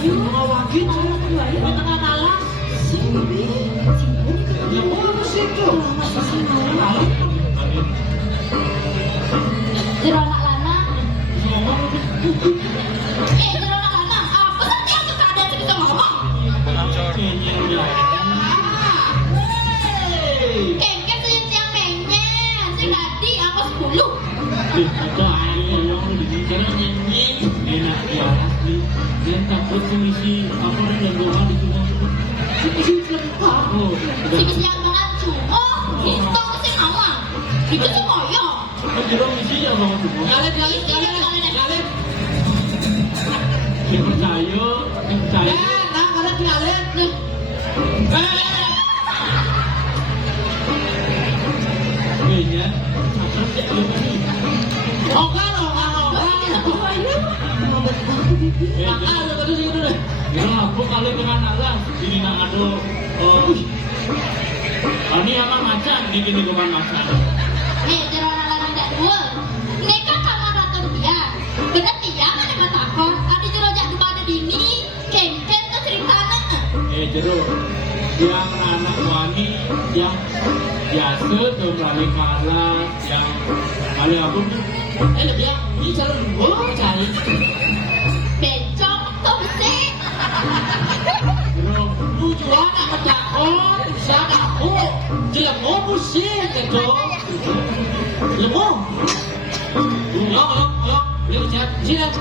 Ngawakin saya di tengah alas. Ya mau situ. Jero anak lanang. Jero anak lanang. Apa sih yang keadaan sih bisa ngomong? Kengkek siang menyen. Si tadi aku 10. Itu ayo yang dibicara nyanyi enak ya asli. Dan takut komisi apa yang gua di rumah. Si siang banget cuma. Itu sih ngomong. Itu tuh koyo. Jero misi ya bang semua. Galet. Yang percaya. Nah, karena galet. Kayaknya akan jadi ini. Okan. Aku kali dengan Allah ini nak ada. Ini apa macan? Ini gini bukan macan. Jero anak lanang tak dua. Neka kamar ratu dia. Bener dia kan emang takut. Ada jero jak di pada dini. Kengkek tuh ceritanya. Jero yang anak wangi yang biasa tuh kali kalah yang kali apa tuh? Lebih yang ini calon gua cari. Bencong tuh sih. Jero Tujuan nak takut, bisa aku. Jelemu pusing gitu. Jelemu. Yuk. Yuk, siap. Iya.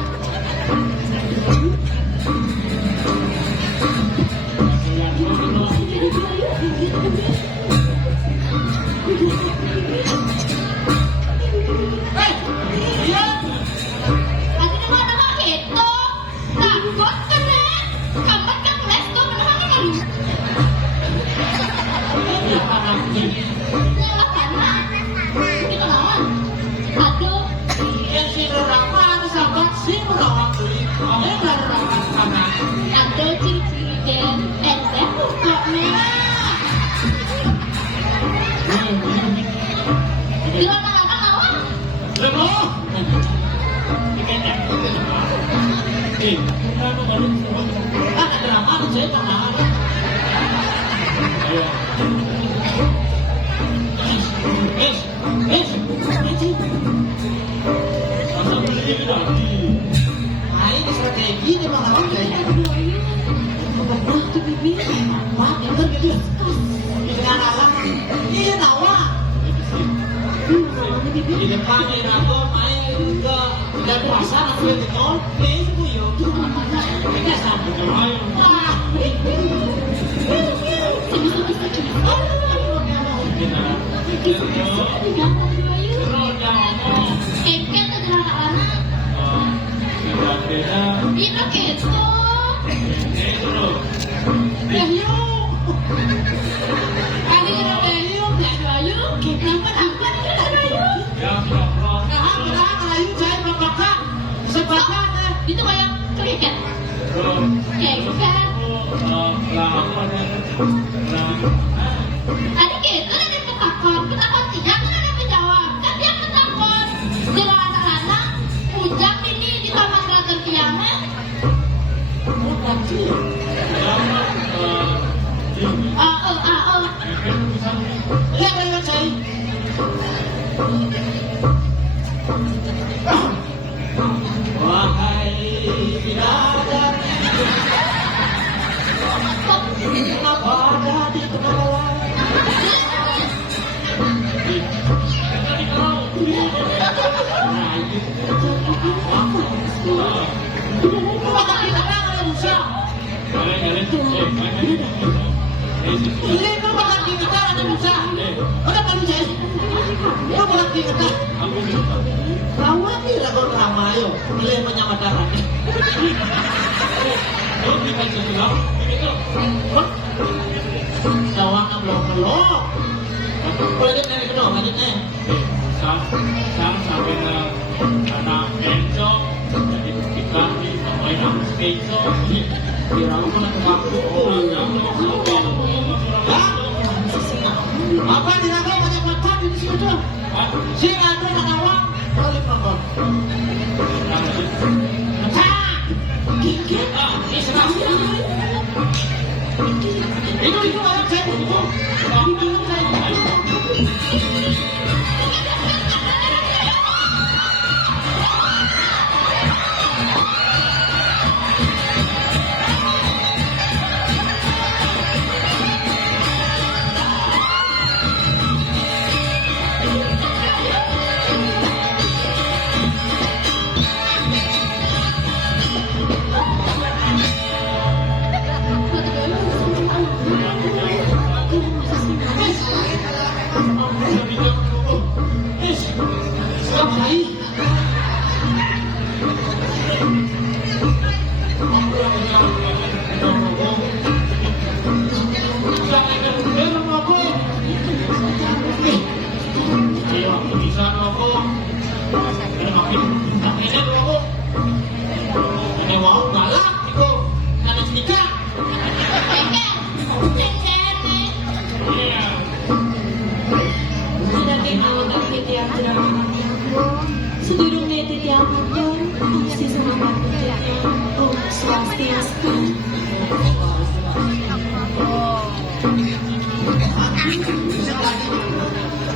Lagi nama gitu. Takut keren. Kamar kan les tuh menahan kan. Nyala karena. Kita lawan. Aduh. Yang si Rama sahabat si orang beli. Ada orang sana. Aduh ciri-ciri dan kok nih. Di mana lawan? Jelemu. kenapa baru semua? Ada drama tuh saya pernah. Ayo. Masa beli lagi? Nah ini strategi nih bang lawan kayaknya. Wah, pinter gitu. Dengan alam. Iya nawa. Di depan nih aku main ke dan puasa aku yang ditol. Nih sebuyo. Kita sampai ke main. Wah. Kengkek tuh jero anak lanang. Ini gitu. Tehyu. Kali ini tehyu. Ayo, kenapa apa nih ayo? Nah, ayu saya bapak sebakan deh. Itu kayak kriket. Kengkek. Tadi gitu ada yang ketakut dia kan ada yang menjawab. Kan dia ketakut. Jero anak lanang. Ujang ini di taman keraton kiamat. Lihat lewat saya. Wahai bidadari, kenapa ada di tengah malam? Kenapa kita ada Musa? Ini itu bakal kita ada Musa. Udah kan saya? Itu bakal kita. Rawat nih lagu Ramayo. Pilih menyamar darah. Jawabnya belum. Boleh kita naik kedua, lanjutnya. Sang sampai ke anak bencong jadi kita di main anak bencong diramu nak waktu Apa di naga banyak makan di situ? Si ada nawang, boleh nonton. Macam Sedurungnya titiang hajong, si semangat titiang, swastiastu.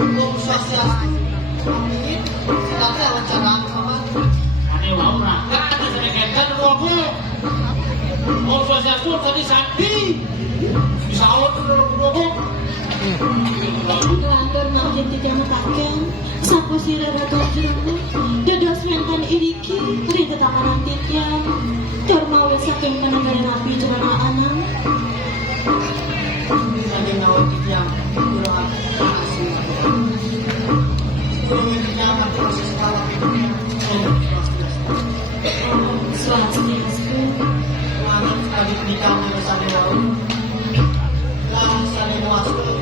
Om Swastiastu. Amin. Silakan rencana Paman. Ane wau raka ada seneketan aku. Om Swastiastu tadi sakti. Bisa awet dulu. Langgar makin titiang mataken, sapu sirah raga jeruk, dados wenten iriki, ri tetakanan titiang, turmawe saking penanggalan api jurang anang. Saking nawat yang kurang kasih. Kurang yang akan proses kalah hidupnya. Om Swastiastu. Swastiastu. Mangat sekali nikah bersama lalu. Lah saling wastu.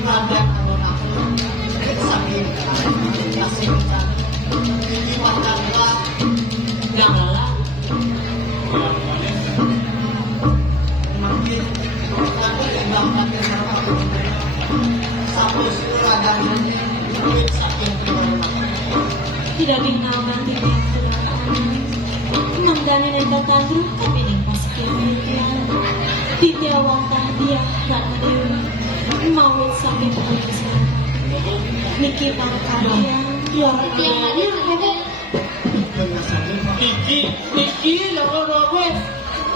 Kadang angon aku saking kasih rencana. Ini makanlah. Janganlah. Makin aku tinggal makin berapa. Satu surat dan duit saking keluar. Tidak dinawan titiang turaan. Mandani nenta tandru kami ning pasikir titiang. Titiang wantah dia rata dewi. Mawit saking pengurusan. Niki pangkariang. Tiang ada sebenarnya. Niki jangan aku.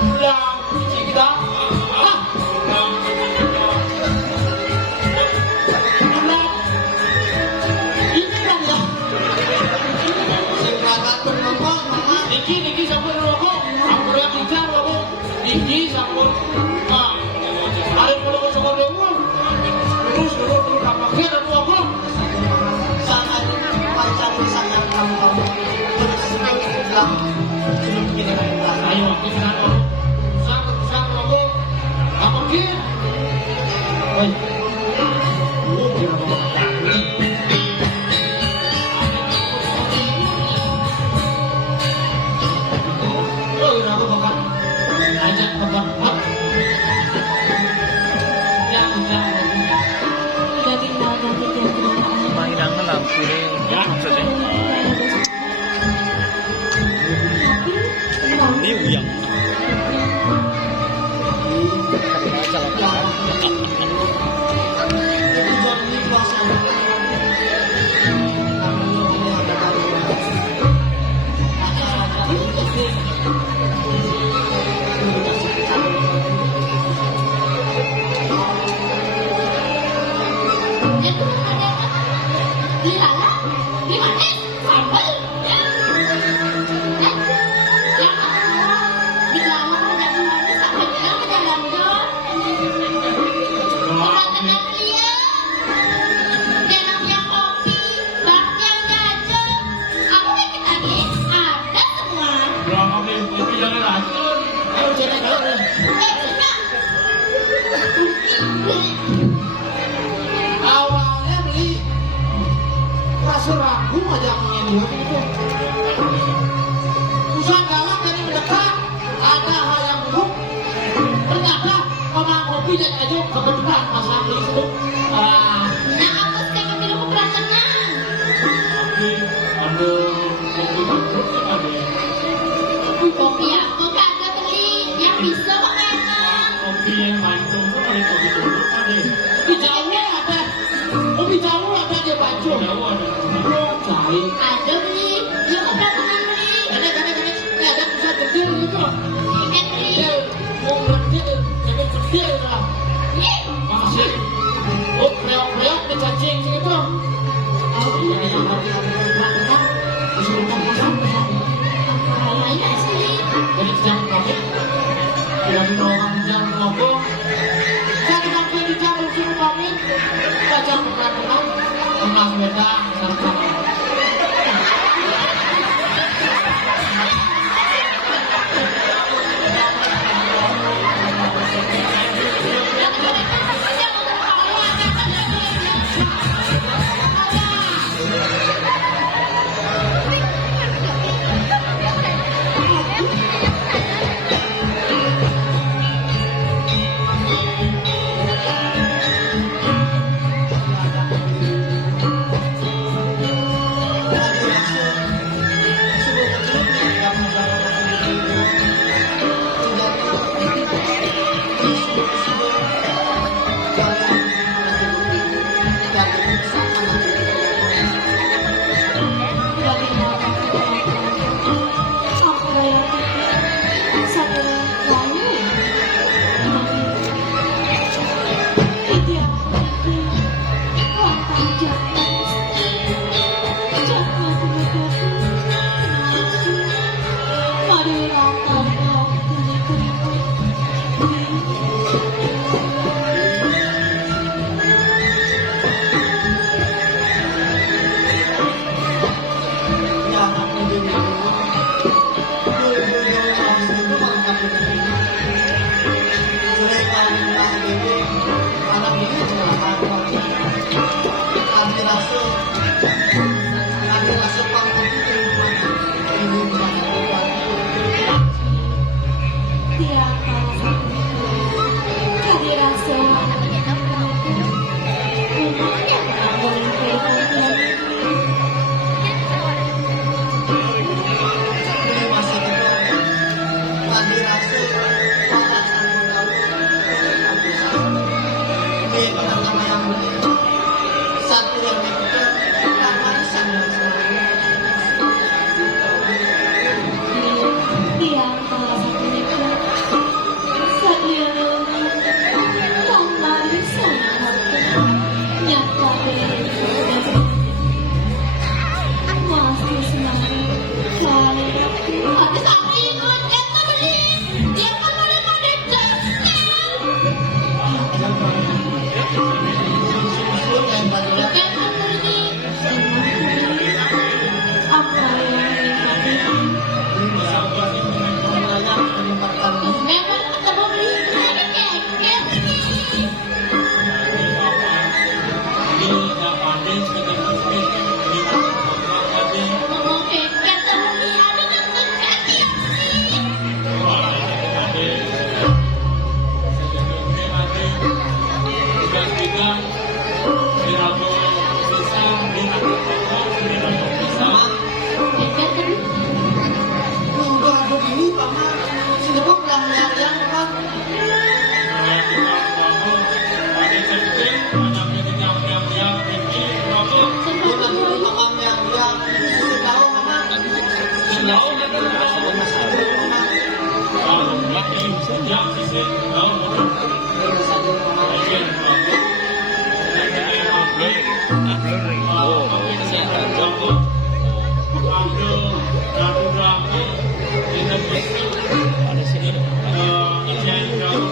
Pulang cinta. Ini kan ya. Silakan bernompok, Mama. Niki sampun rokok. Aku yang bicara rokok. Niki sampun. Ada pulau coba dulu. Terus pakai dan rokok. Sangat panjang sangat kamu. Terus bilang belum kita Ayo kita rokok. Sang rokok. Apa kia? Baik. Aku bakal ajak kabar. Jangan. Daging naga titiang turaan. Mainan lampu deh. Ya maksudnya. Tapi, Ini uyang. Itu jadi kuasa. Itu ada beli lala, beli manis, sambal. Beli lala ada manis sampai bilang ke jalan dong. Orang kenal dia. Dia namanya kopi, baknya jajan. Aku dikit lagi ada semua. Berapa kopi jangan racun. Ayo jadi kalau Awalnya beli rasa ragu aja ingin itu. Usaha galak dari mendekat, ada hal yang buruk. Ternyata orang kopi dan aja kebetulan masalah itu. Nah, aku sekarang bilang aku kurang tenang. Kopi aku kagak beli, yang bisa kok enak. Kopi yang main tuh, kopi gitu. Ikan beli. Dia mau berhenti, jadi gede lah. Ih, Masih, oh reok-reok di cacing gitu. Oh iya yang berangkat, disuruh makan. iya sih. Jadi jam kami, tidak dibawakan jam ngomong. Saya nanti di jam suruh kami, kita jam kenal, kenal beda sama-sama. Habis aku ikut, kita beli. Dia kan boleh pada jadinya. Kita beli. Memang kita mau beli lagi kek. Ngomong kek, kita beli ada nonton kaki. Kita beli. Udah ada ini paman. Sudah kok pulang yang paman. Bukan dulu paman yang sudah tahu paman.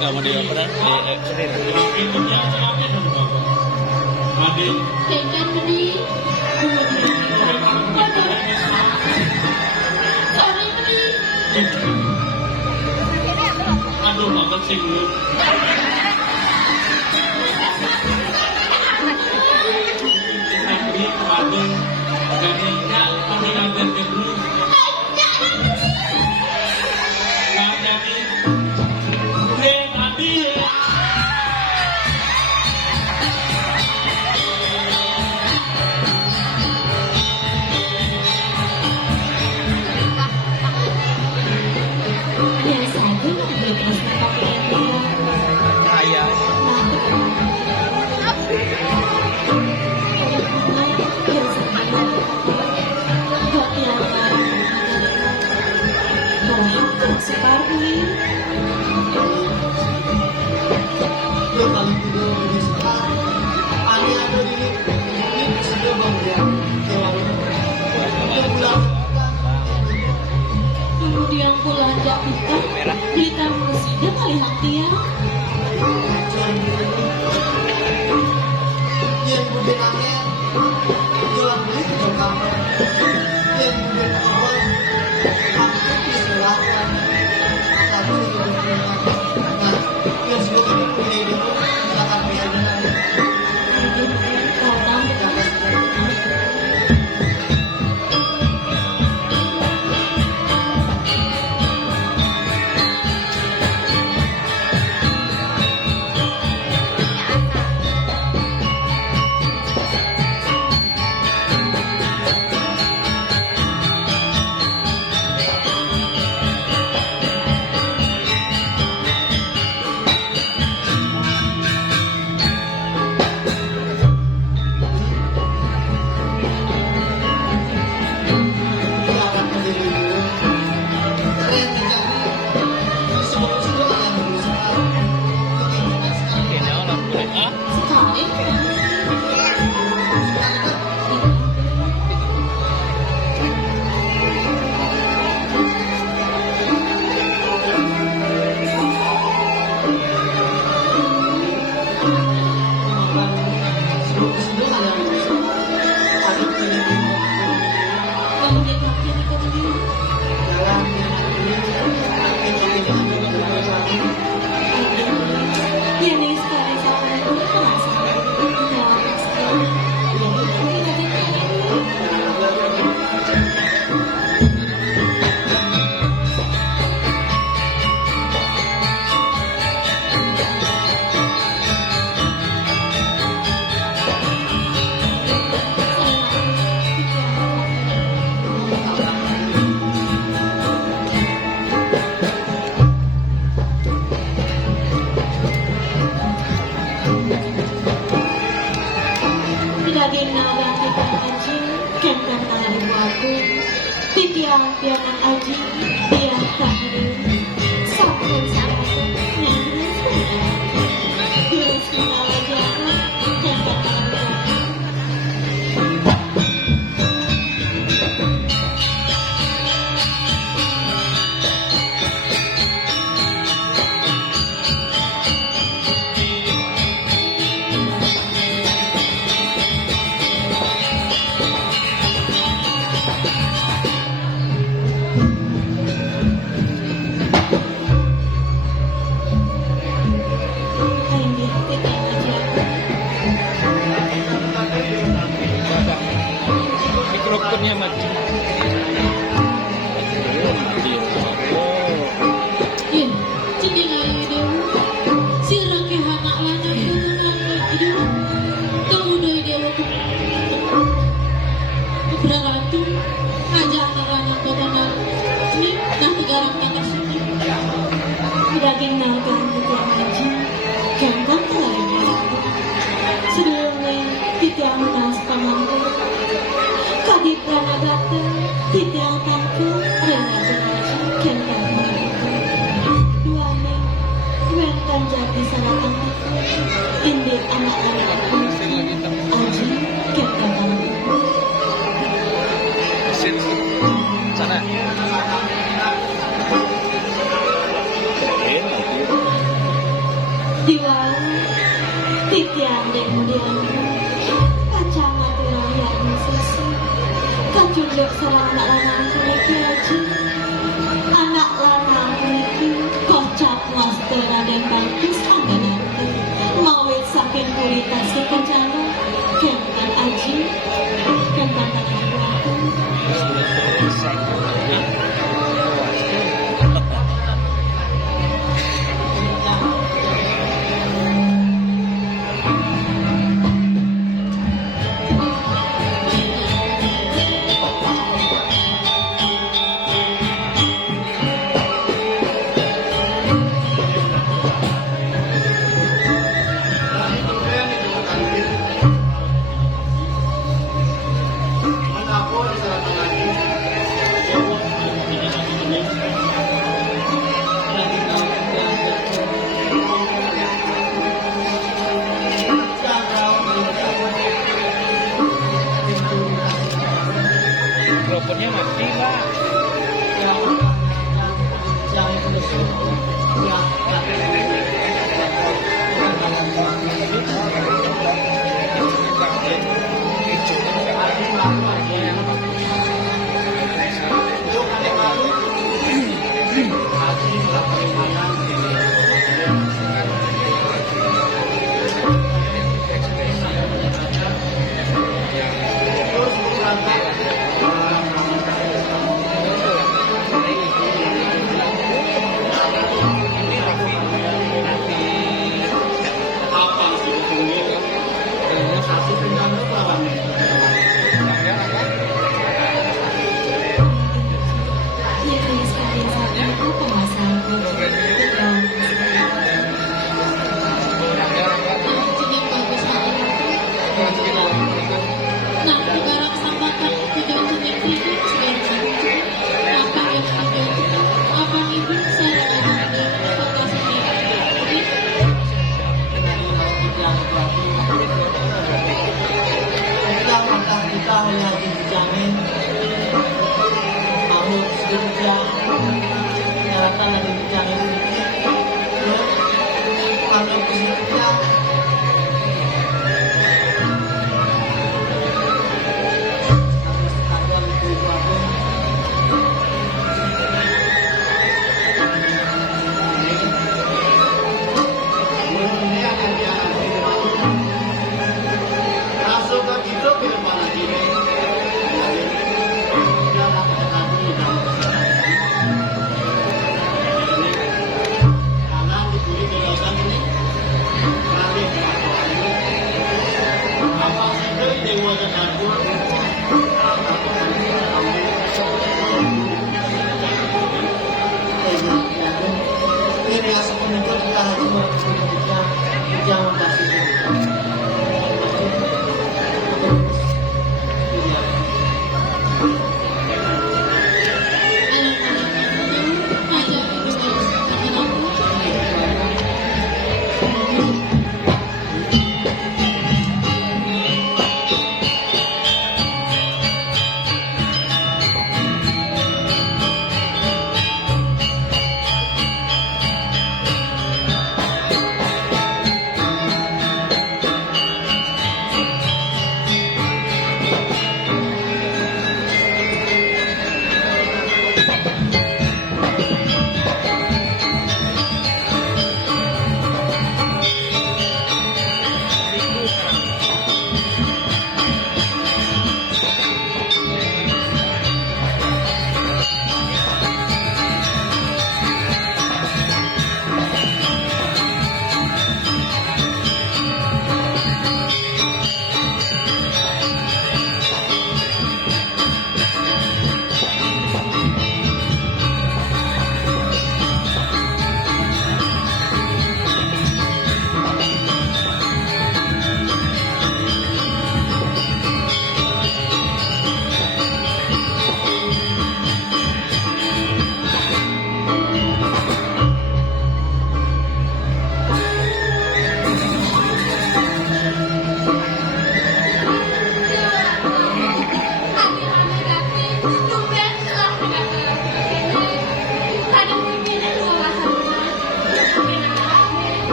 Kamu dia pernah Kita beli. Sorry beli. Aduh, makan sih dulu. Ini kemarin jadinya meninggalkan dulu. Jadi, nanti. Biasa aja nggak beli terus pakai kaya. Biasa Sekar Beli. Dia paling tidak lebih sekar. Ani ada di ini sudah bangun. Pulang. Kemudian pulang Japita, berita musida kali hati ya. Yang bude nangnya jual beli ke kamar. Yang bude awal aku diserahkan. Aku diserahkan. Nah, yang semoga ini itu akan bisa dengan Sekali. Kemudian hati kemudian ini sekali sama itu terasa. Daging naga kita aji, kentang tangan ibu aku. Titiang pianan aji, dia tak beri. Sabun sabun, yang beri. Terus kita lagi aku, kentang tangan ibu aku. Ini titiang aji aku. Mikrofonnya mati. Iya, jadi ngayu dia. Si rake anak lana dia nangis dia. Tahu dah dia waktu berarti aja anak-anak kebenar. Ini nah digarap tangan sini. Daging naga titiang aji, kentang tangan ibu aku. Sebelumnya titiang tas pamanku. Kadip dana gata, titiang tangku, rena jenaji, kentang tangan ibu. Duane, wentan jati salah anakku, indik anak-anak aku. Aji, kentang tangan ibu. Mesin sana.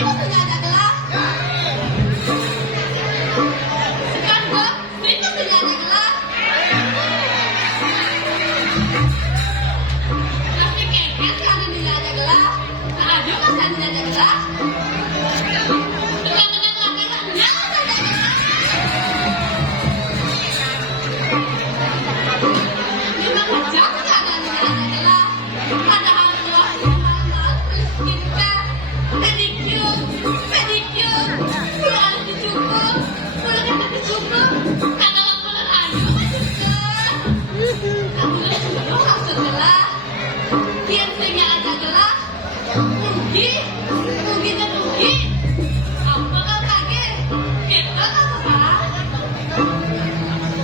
Sino senjata gelas? Sekarang, sino senjata gelas? Tapi keket kan senjata gelas. Nah, juga kan senjata gelas. Tukang kena kelapa kan nyala senjata gelas. Lima kerja kan ada senjata gelas. Padahal kelas mahal kita pedicure, pulang dicukur, pulang kena dicukur, karena pulang ayu juga. Kamu juga langsung gelas, piercingnya aja gelas, rugi dan rugi. Kamu bakal kaget, kita apa?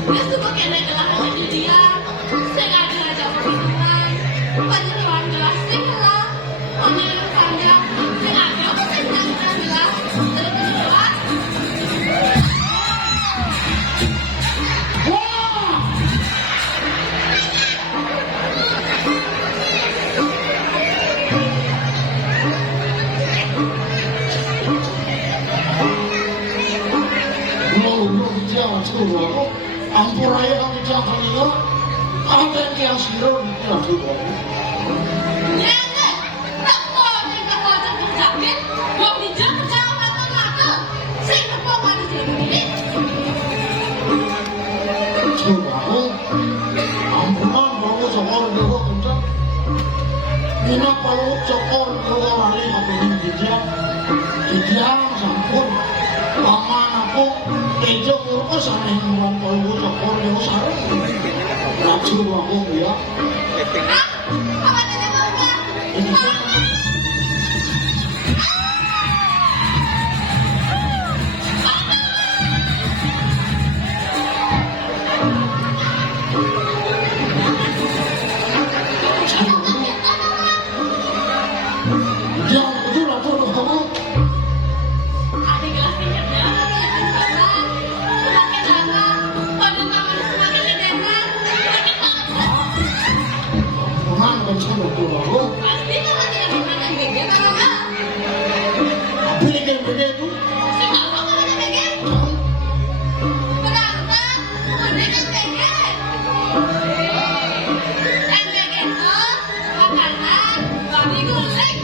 Dia suka kena gelas aja di dia, sengaja aja perhitungan, penyeruan gelas sih gelas, penyeruan panjang, sengaja apa sengaja gelas, terus penyeruan. Wah! Lu jangan suruh aku. Ampuraya kami jangan ingat. Ada yang siro tidak suruh aku. Nenek, tak boleh tak boleh terjangkit, wong dijak jauh mata-mata, sing kepawa di sini. Suruh aku. Ampunan kalau sokor dewa kencang. Mina kalau sokor dewa lari aku ini dijang sampun. Paman aku tejo kurko sana yang kalau sokor dewa sarang. Racun aku ya. Ah, apa nenek mau kan? Ini jangan betul racun kamu. Ada gelas pinggirnya, ada gelas semakin lama, pada kamar semakin ledetan, semakin lama. Paman kencang betul aku. Pasti mama tidak pernah naik beget, mama. Apa yang begitu? Setahu mama ada beget. Berangkat, kemudian beget. Dan beget itu makanan babi guling.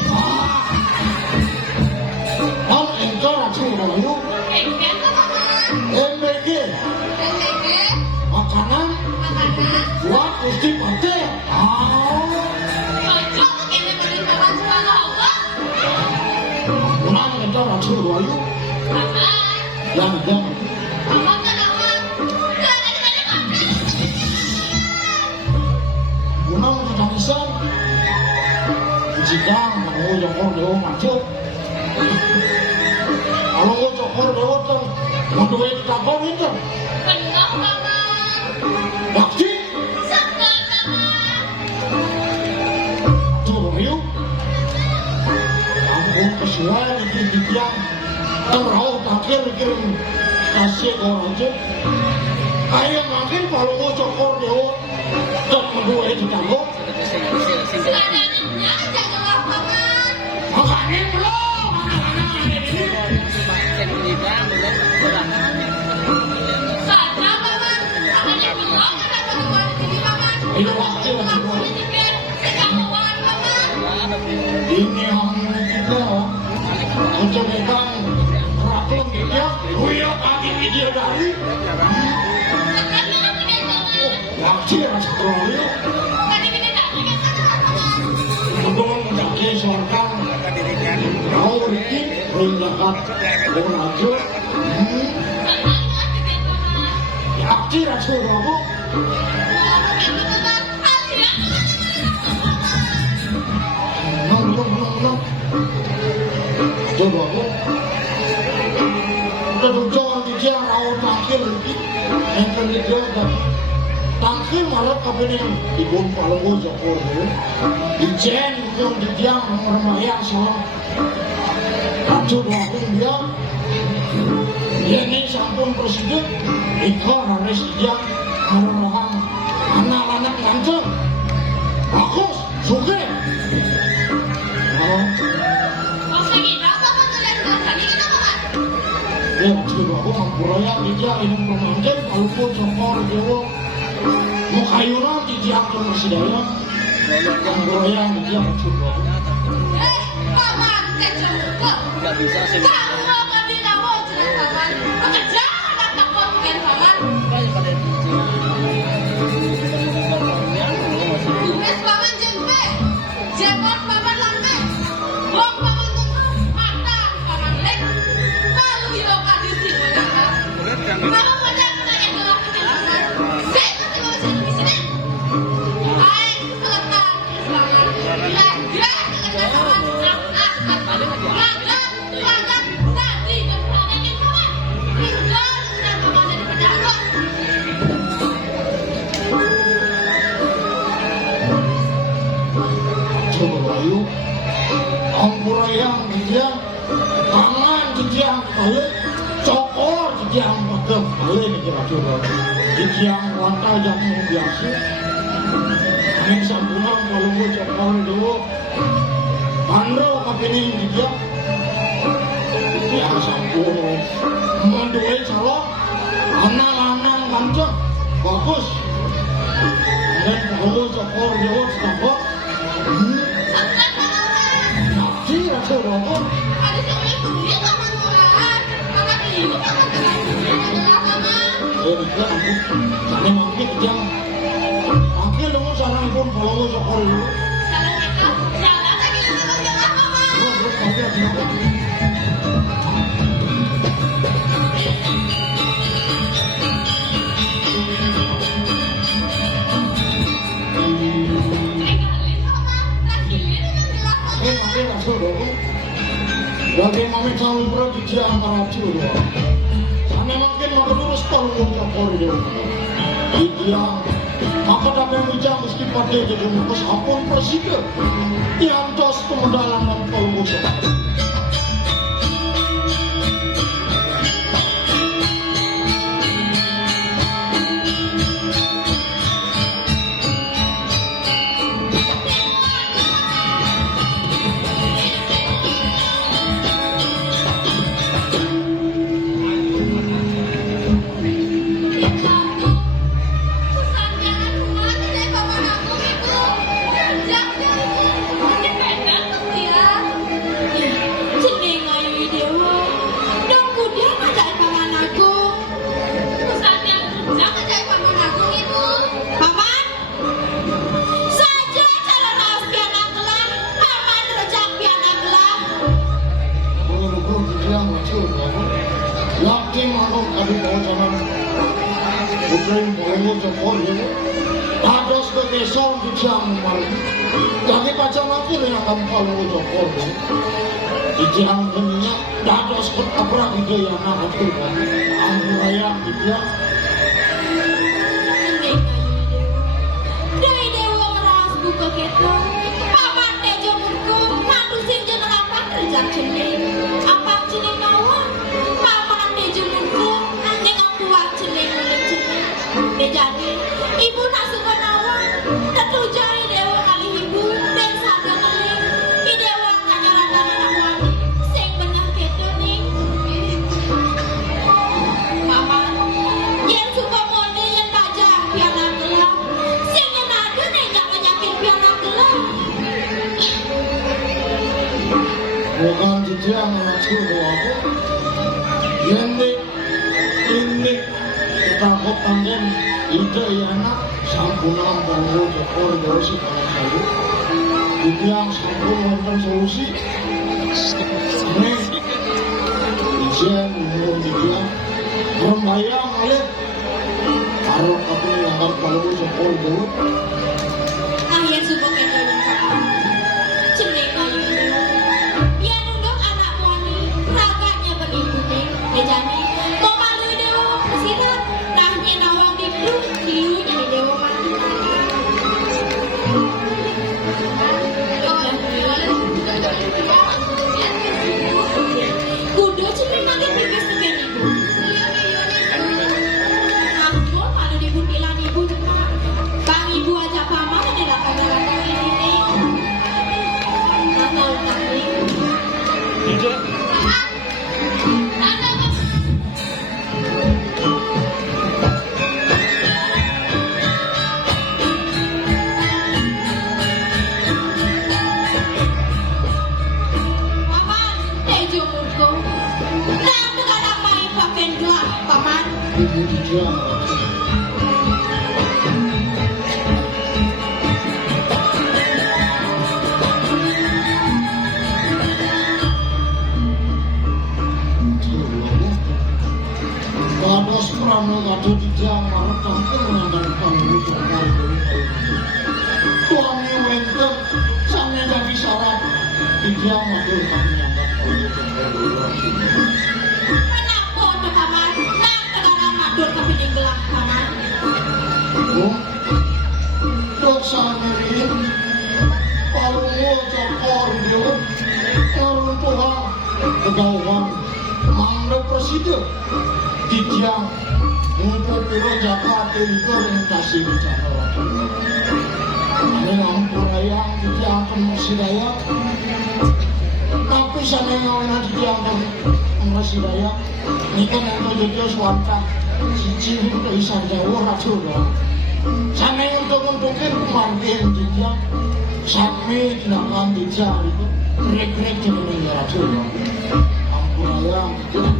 Om engkau racun kamu. Beget tuh mama. MBG Dan beget makanan makanan. buat Gusti Pate. Cocok begini beri kawan suara Allah. Paman engkau racun kamu. Mama, Jangan. mama kenapa? Jangan ada banyak makan. Paman ketangisan. Jika mau jokor dewa maju. Kalau mau jokor dewa tuh mau duit takon itu. Benar mama. Bakti. Segar mama. Tuh yuk. Kamu kesuai di tiang. Terau takir kirim kasih orang aja. Kayak makin kalau mau jokor dewa tak mau duit takon. Selanjutnya janganlah mama. Makanya belum. Saja mama. Makanya bilang ada keluar sini mama. Ini waktu yang semua. Sedikit. Sekauan mama. Ini hamil kita. Untuk ikan racun dia. Huyok kaki dia dari. Sekarang kita tinggal mama. Waktu yang sekolah. Tadi kita tadi kan mama. Untuk mendaki sorkan. Kau ini berjakat bermaju. Sekarang kita mama. Waktu yang sekolah. Nong. Coba aku. Udah jangan dia rawat takil. Yang kedua dah. Takil malah kapan yang ibun palung jokor tu. Ijen yang dia mermaya salam. Coba aku dia. Ini sampun presiden. Ikut harus dia orang anak-anak lancang. Bagus, suka. Oh. Maksudnya apa kan kalian Ya coba aku Hampuraya dia ini pemanjen walaupun sokor dewa mau kayuran didiam ke masih daya Hampuraya dia coba Paman kecemplung. Nggak bisa sih. Kamu mau ngambil kamu jelas paman. Pekerja anak takut dengan paman. Wes paman jempe. Jempol paman lambe. Wong paman tutup. Mata paman lek. Lalu hilo kadisi menara. Paman modal tanya gelar paman. Saya mau di sini. Hai, selatan paman. Lagi paman. Coba Hampuraya dia tangan didiam balik cokor didiam pedang balik nih kira-kira didiam wanita yang biasa angin sambunan kalau gue cokor dulu Andro kapini dia ya sampun menduwe calon anak-anak kanceng bagus dan kalau cokor dulu sedang nanti rasa rokok Ada seorang kuliah paman murahan. Paman ibu paman adalah paman. dia aku sana mampir dia mampir dong sarang pun kalau cokor dulu Salah kita, salah lagi paman adalah paman. terus mampir dia mampir rasa rokok lagi mampir sama bro dia antara dulu sana mampir maka terus kalau cokor dulu dia maka dapat menjam meski pada jadi mukus apun presiden yang tos kemudalan dan kolmusa laki manuk kadu bocanan bukan boleh cokor ini ados ke desa di jam malam lagi pacang aku yang akan kalau cokor ini di jam dunia ados ke abrak itu yang akan turun angin ayam dia Dari dewa meras buka keto paman tejo murku manusin jeneng apa kerja cening apa cening mawon paman tejo murku neng aku kuat cening uling cening jadi ibu nasukan awan tetujai dewa kali ibu dan sadar kali i dewa kanyaran awan sing benar keto ning paman yen suka monde yen tajam piala gelap sing nyenadu ning gak penyakit piala gelap bukan dia mengaku aku yende ini kita kotangan ide anak sampunang bangun cokor dosi pada kali itu yang sampun wonten solusi ini ijen menurut dia berbayang oleh taruh aku yang akan bangun cokor dulu akhir suka keto cening kayu biar undang anak wani raganya beribu ning jadi mau malu dewa sirat tahnya nawang ibu liunya di dewa mati kudu cening nanti pipis dengan ibu ampun malu dibutilan ibu cuma bang ibu aja ibu dia Kados prano kado dia marah tampil menandangkan wujud kali tuangi wenter sampai jadi syarat dia matur kami anggap Kenapa tuh paman? Nak negara madur kepiting gelang paman. oh dosa ini palungu cokor dia karun Tuhan kegauhan mangga presiden Dijang untuk piro Jakarta itu yang kasih bicara waktu ini ampun ayang dijang ke Mesir Raya tapi sana yang dijang ke Mesir Raya ini kan yang terjadi suanta cici untuk isan Jawa racun sana yang untuk-untuknya kemarin dijang sampai tindakan dijang itu krek-krek jadi racun ampun ayang dijang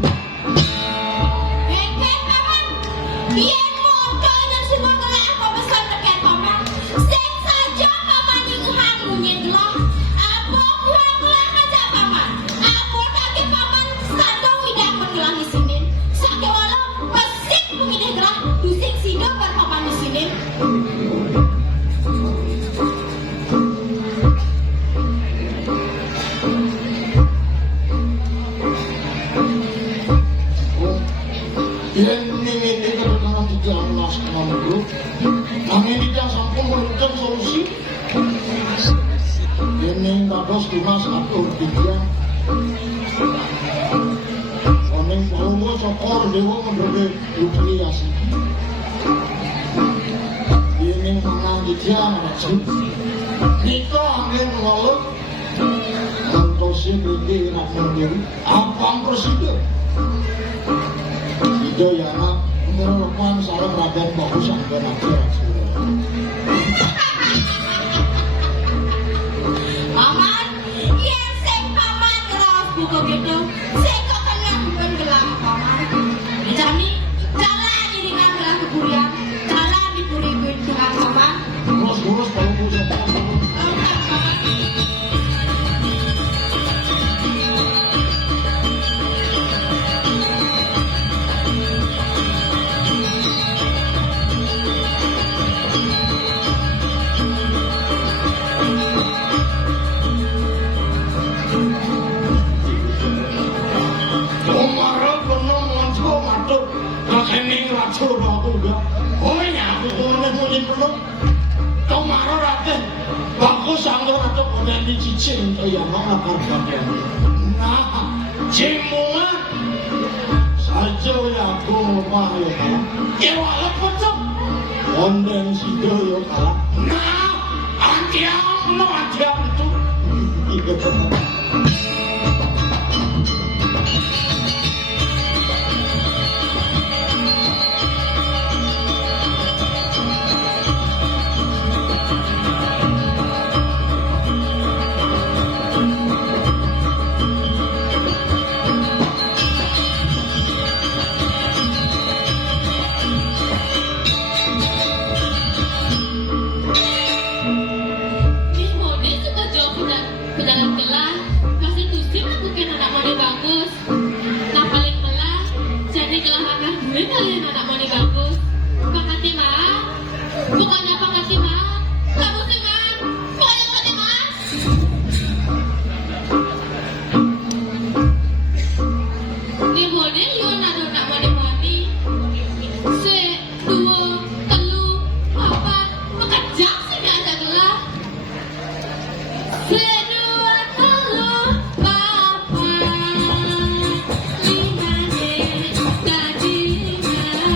Biar modal dan semua gelah apa pesan terkait paman. Sen saja paman inghan punya gelah. Apa gelah aja paman. Apa kaki paman sadong tidak menggelah di sini. Sakit walau pesik punya gelah. Dusik sidang bar paman di sini. Kami tidak sampai memberikan solusi. Ini kados tunas atur tiga. Kami palungu cokor dewa memberi utiliasi. Ini mana dia macam. Kita angin walau antosi beri nak mandiri. Abang presiden. Tidak ya nak. Merupakan salah raden bagus anggar aja. Paman, ya saya paman gelas buku gitu. Saya kok kena bukan gelang paman. Jami, jalan dengan gelang keburian, jalan diburi-buri dengan paman. Lurus-lurus kalau bisa paman. Bagus anggur atau punya di cicing itu yang mau makan nah cimungan saja ya aku mah ya kalah ya walau pecah onden sido ya kalah nah antiam no antiam itu Bukannya pangkat mah, kamu sih mah, bukannya pangkat mah. Di model yo nado nak mani-mani. Se, dua, telu, papat, makajak sih gak ada gelah. Se, dua, telu, papat, lima deh, tadi mana?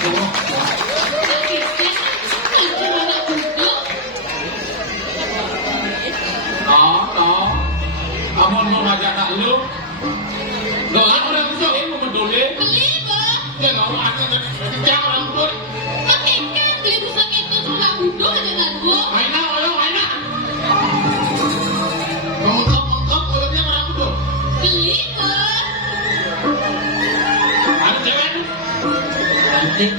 Sakitnya kan anak duduk. Kamu mau ngajak anak lu? Lo aku udah besok ini mau peduli. Beli bang. Ya nggak mau aku jangan orang pun. Pakai kan beli busuk itu sudah duduk aja kan gua. Aina, Aina. Mengkap, olehnya orang pun. Beli bang. Ada cewek tu. Cantik.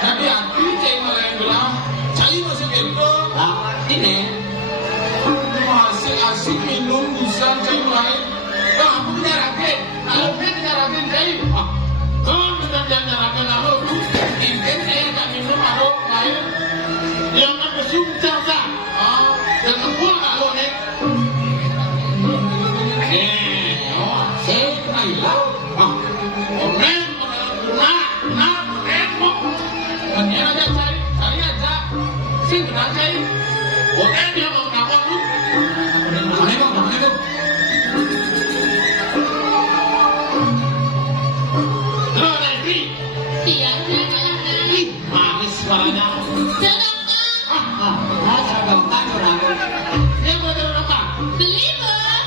Tapi aku cewek malah yang bilang, cari masih gitu. Lah, ini. Masih asik minum busan cewek lain. Nah, aku punya rakyat. Kalau dia punya rakyat cewek. Kalau kita jangan rakyat lalu, mungkin saya tak minum arok lain. Yang nak bersumcar sah. Dan kepul tak lo ni. Saya bilang, orang Mendingan aja cari aja. Sing kenal cari. Orang dia mau ngapon lu. Assalamualaikum. Halo, Nefri. Iya, jangan. Manis suaranya. Jangan. Seragam kan orang. Dia mau jadi apa? Beli bang.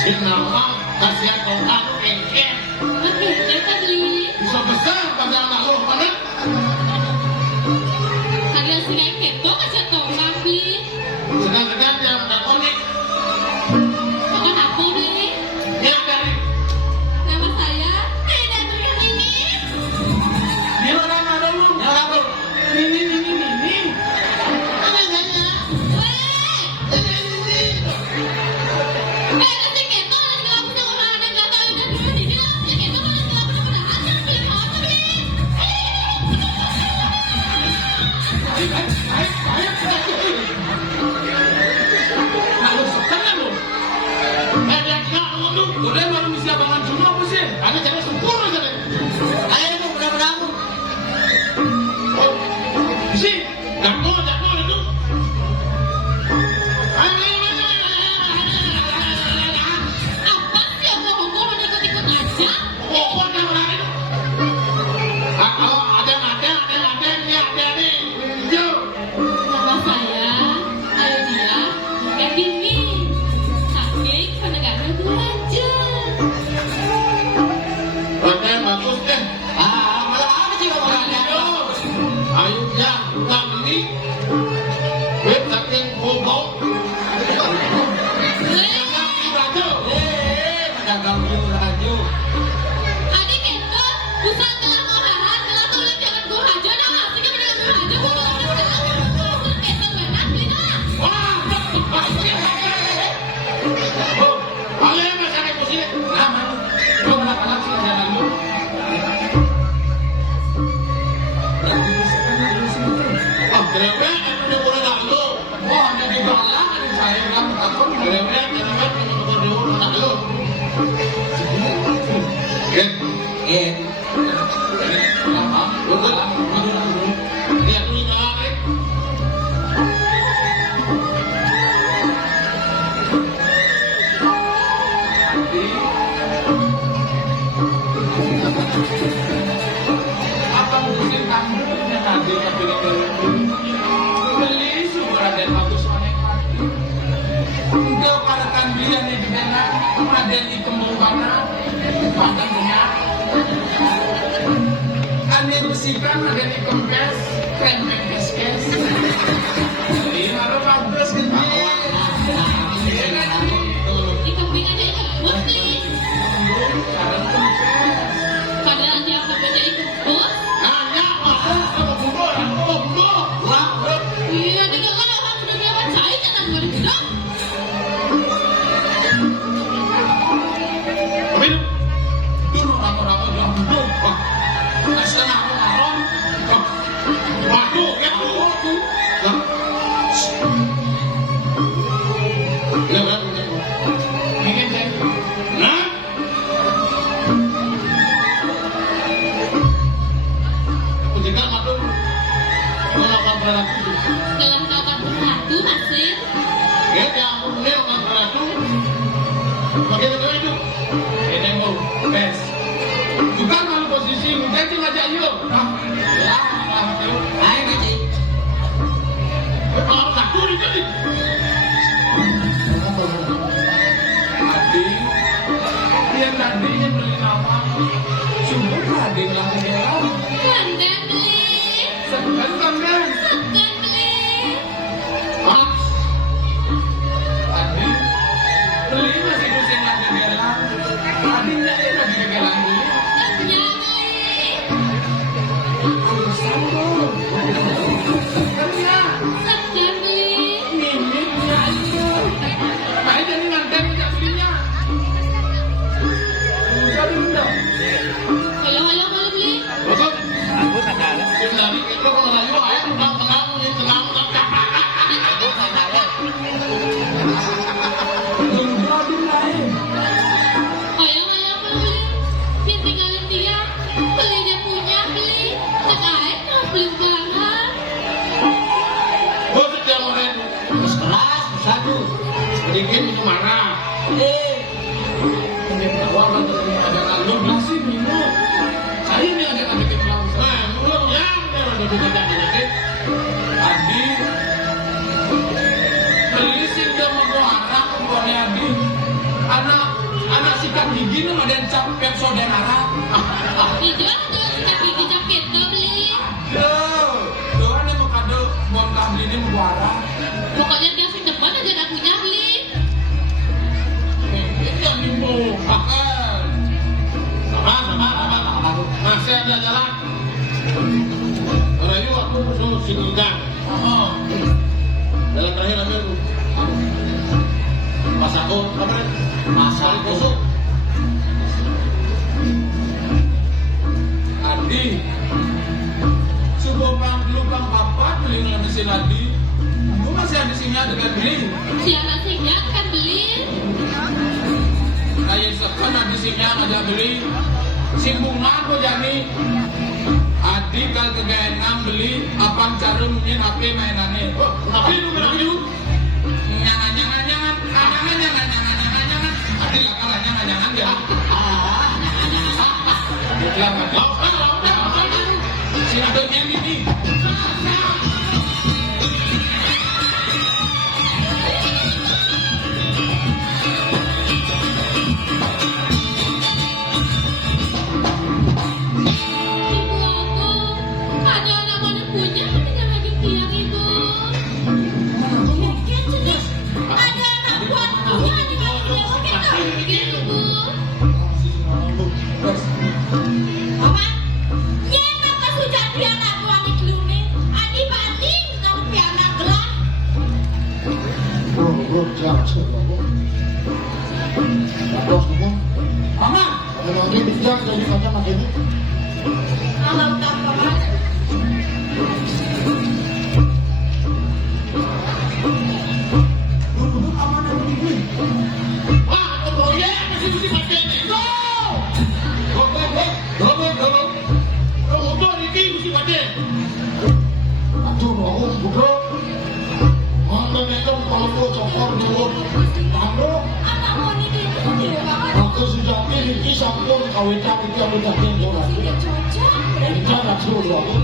Si nama kasihan kau tahu engkel. Oke, kita beli. Bisa besar pada anak lu mana? Harga singai keto macam orang beli. Sedang-sedang yang tak konek. Makan apa beli? Yang dari Nama saya tidak tulisan ini. di mana ada lu? Yang apa? Ini. Ada nanya. Nanti keto nanti kalau punya orang ada nggak tahu dan tulisan ini nanti keto nanti kalau punya orang ada beli apa beli? Lalu sekarang lu. Dia kena lu. Udah baru bisa bangun cuma apa sih? Ada cara sempurna jadi. Ayo tu benar-benar. Si, jatuh itu. Apa sih yang mau ngomong ikut-ikut aja? Oh, kan orang itu. Kalau ada ni ada ni. Jom. Nama saya Ayodia Kevini. Saking penegaknya itu aja. Oke, bagus deh. Malah apa sih kalau ada? Ayo ya, kami web saking bobo. Jangan dirajo. Pedagang raju. Adik itu bukan telah moharan, telah tulis jangan gurajo, dah asik kan dengan gurajo, bukan itu benar, beli dah. Wah, kalian masih ada kursi? Nama, lu berapa sih jalan lu? Grewek itu dia boleh lalu. Wah, ada di balang ada saya kan takut grewek itu dia boleh lalu. Eh, Apa? Betul. Dia tuh naik. Apa musim kamu yang nanti beli sumber ada bagus mana hati. Engkau katakan dia nih di mana ada di kembangana, bahkan benar. Ane bersihkan ada di kempes, kempes. Jadi harus bagus kan? Di kambing aja ikut putih, Cara kempes. padahal dia kambingnya ikut bus. Hanya aku sama budo. Iya, dia kan orang udah berapa cai jangan gue dibilang. Tapi dulu ramu-ramu bilang budo. Setengah orang. Waduh, ya aku. Ingin saya. Nah. Aku juga madu. Melakukan berlaku. Dalam kawan bersatu masih. Ya, dia punya orang berlaku. Bagaimana itu? Ini mau best. Bukan kalau posisi Sing ngajak yuk. Ayo ngaji. Kalau takut itu nih. Adi, dia tadinya beli nama. Sungguh Adi nggak heran. Kangen beli. Segan. Kangen beli. Ah, Adi, beli masih pusing lagi gelang. Adi nggak ada lagi gelang beli. Kangen beli. Urusan dong. Segannya. Kangen beli. Miliknya itu. Nah, jadi nganter nggak belinya. Jadi udah. Halo mau beli. Besok. Aku sadar. Dari itu kalau lagi ayah tenang. Halo mau beli. Biar tinggalin dia. Beli dia punya beli. Sekarang mau beli ulangan. Oh, setiap orang Kelas satu. sedikit itu mana? Ini awal ada lalu masih minum. Saya ini ada sedikit lalu. Nah, belum yang ada sedikit. Adi beli sih dia mau anak keluarnya Adi. Anak sikat gigi nih ada yang capek saudara. Hijau ada sikat gigi capit tuh beli. Doan yang mau kado bongkar beli ini mau arah. Pokoknya dia sih depan aja gak punya beli. Ini yang dimukakan. Sama. Masih ada jalan. Karena ini waktu musuh singgungan. Jalan terakhir ambil tuh. Pas aku, apa? Masal kosong. Adi, sebuah pang papat beli nggak di sini Adi. Gue masih ada singa dengan beli. Si anak singa kan beli. Kayak sekarang ada singa ngajak beli. Simbungan kok jadi. Adi kalau kegaenam beli apa cara mungkin HP mainannya. Tapi lu bilang itu. Jangan. Adi lah kalah jangan ya. Dia bilang lawan. Si adanya ini. Ibu aku ada anak mana punya tinggal lagi tiang ibu. Mungkin jenis ada anak buat punya tinggal lagi kita bikin ibu. Mama, nyata pas hujan piana wangi gelune, adi banding kalau piana gelah. Bro, jangan coba. Terus semua. Aman. Kalau lagi bijak jadi macam ini. Kalau tak mama. Duduk aman yang begini. Wah, proyek masih mesti pakai ini. Go! Motor ini mesti pakai. Aduh, aku bro. Mana nekam kalau gua cokor dulu. Tamu, Anak mau nikah itu tidak bakal. aku sudah pilih sampun kawitan itu yang udah tinggal. Tidak cocok. Ini cara dulu aku.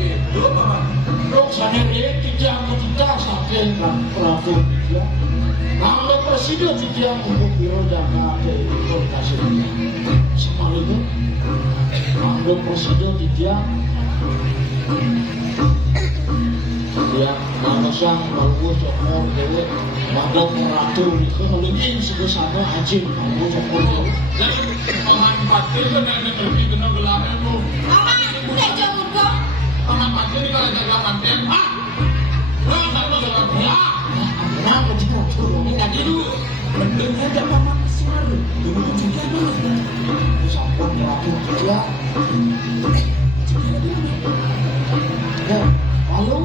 Itu apa? Dok sana dia tidak kita sampai pelaku dia. Nama presiden tidak untuk biro jaga komunikasi dia. Semua itu. Nama presiden tidak. Dia nama sang baru cokor dewe. Nama peratu itu lagi sebesarnya haji baru cokor dewe. Jadi paman patir benar lebih kena gelarnya tu. Mama, udah jauh kok. Paman patir ni kalau jaga manten, ah, berapa sama jaga dia? Kenapa tidak turun? Ini kan itu. Bentuknya ada paman selalu. Dulu juga mana? Sampun peratu dia. Ya, lalu.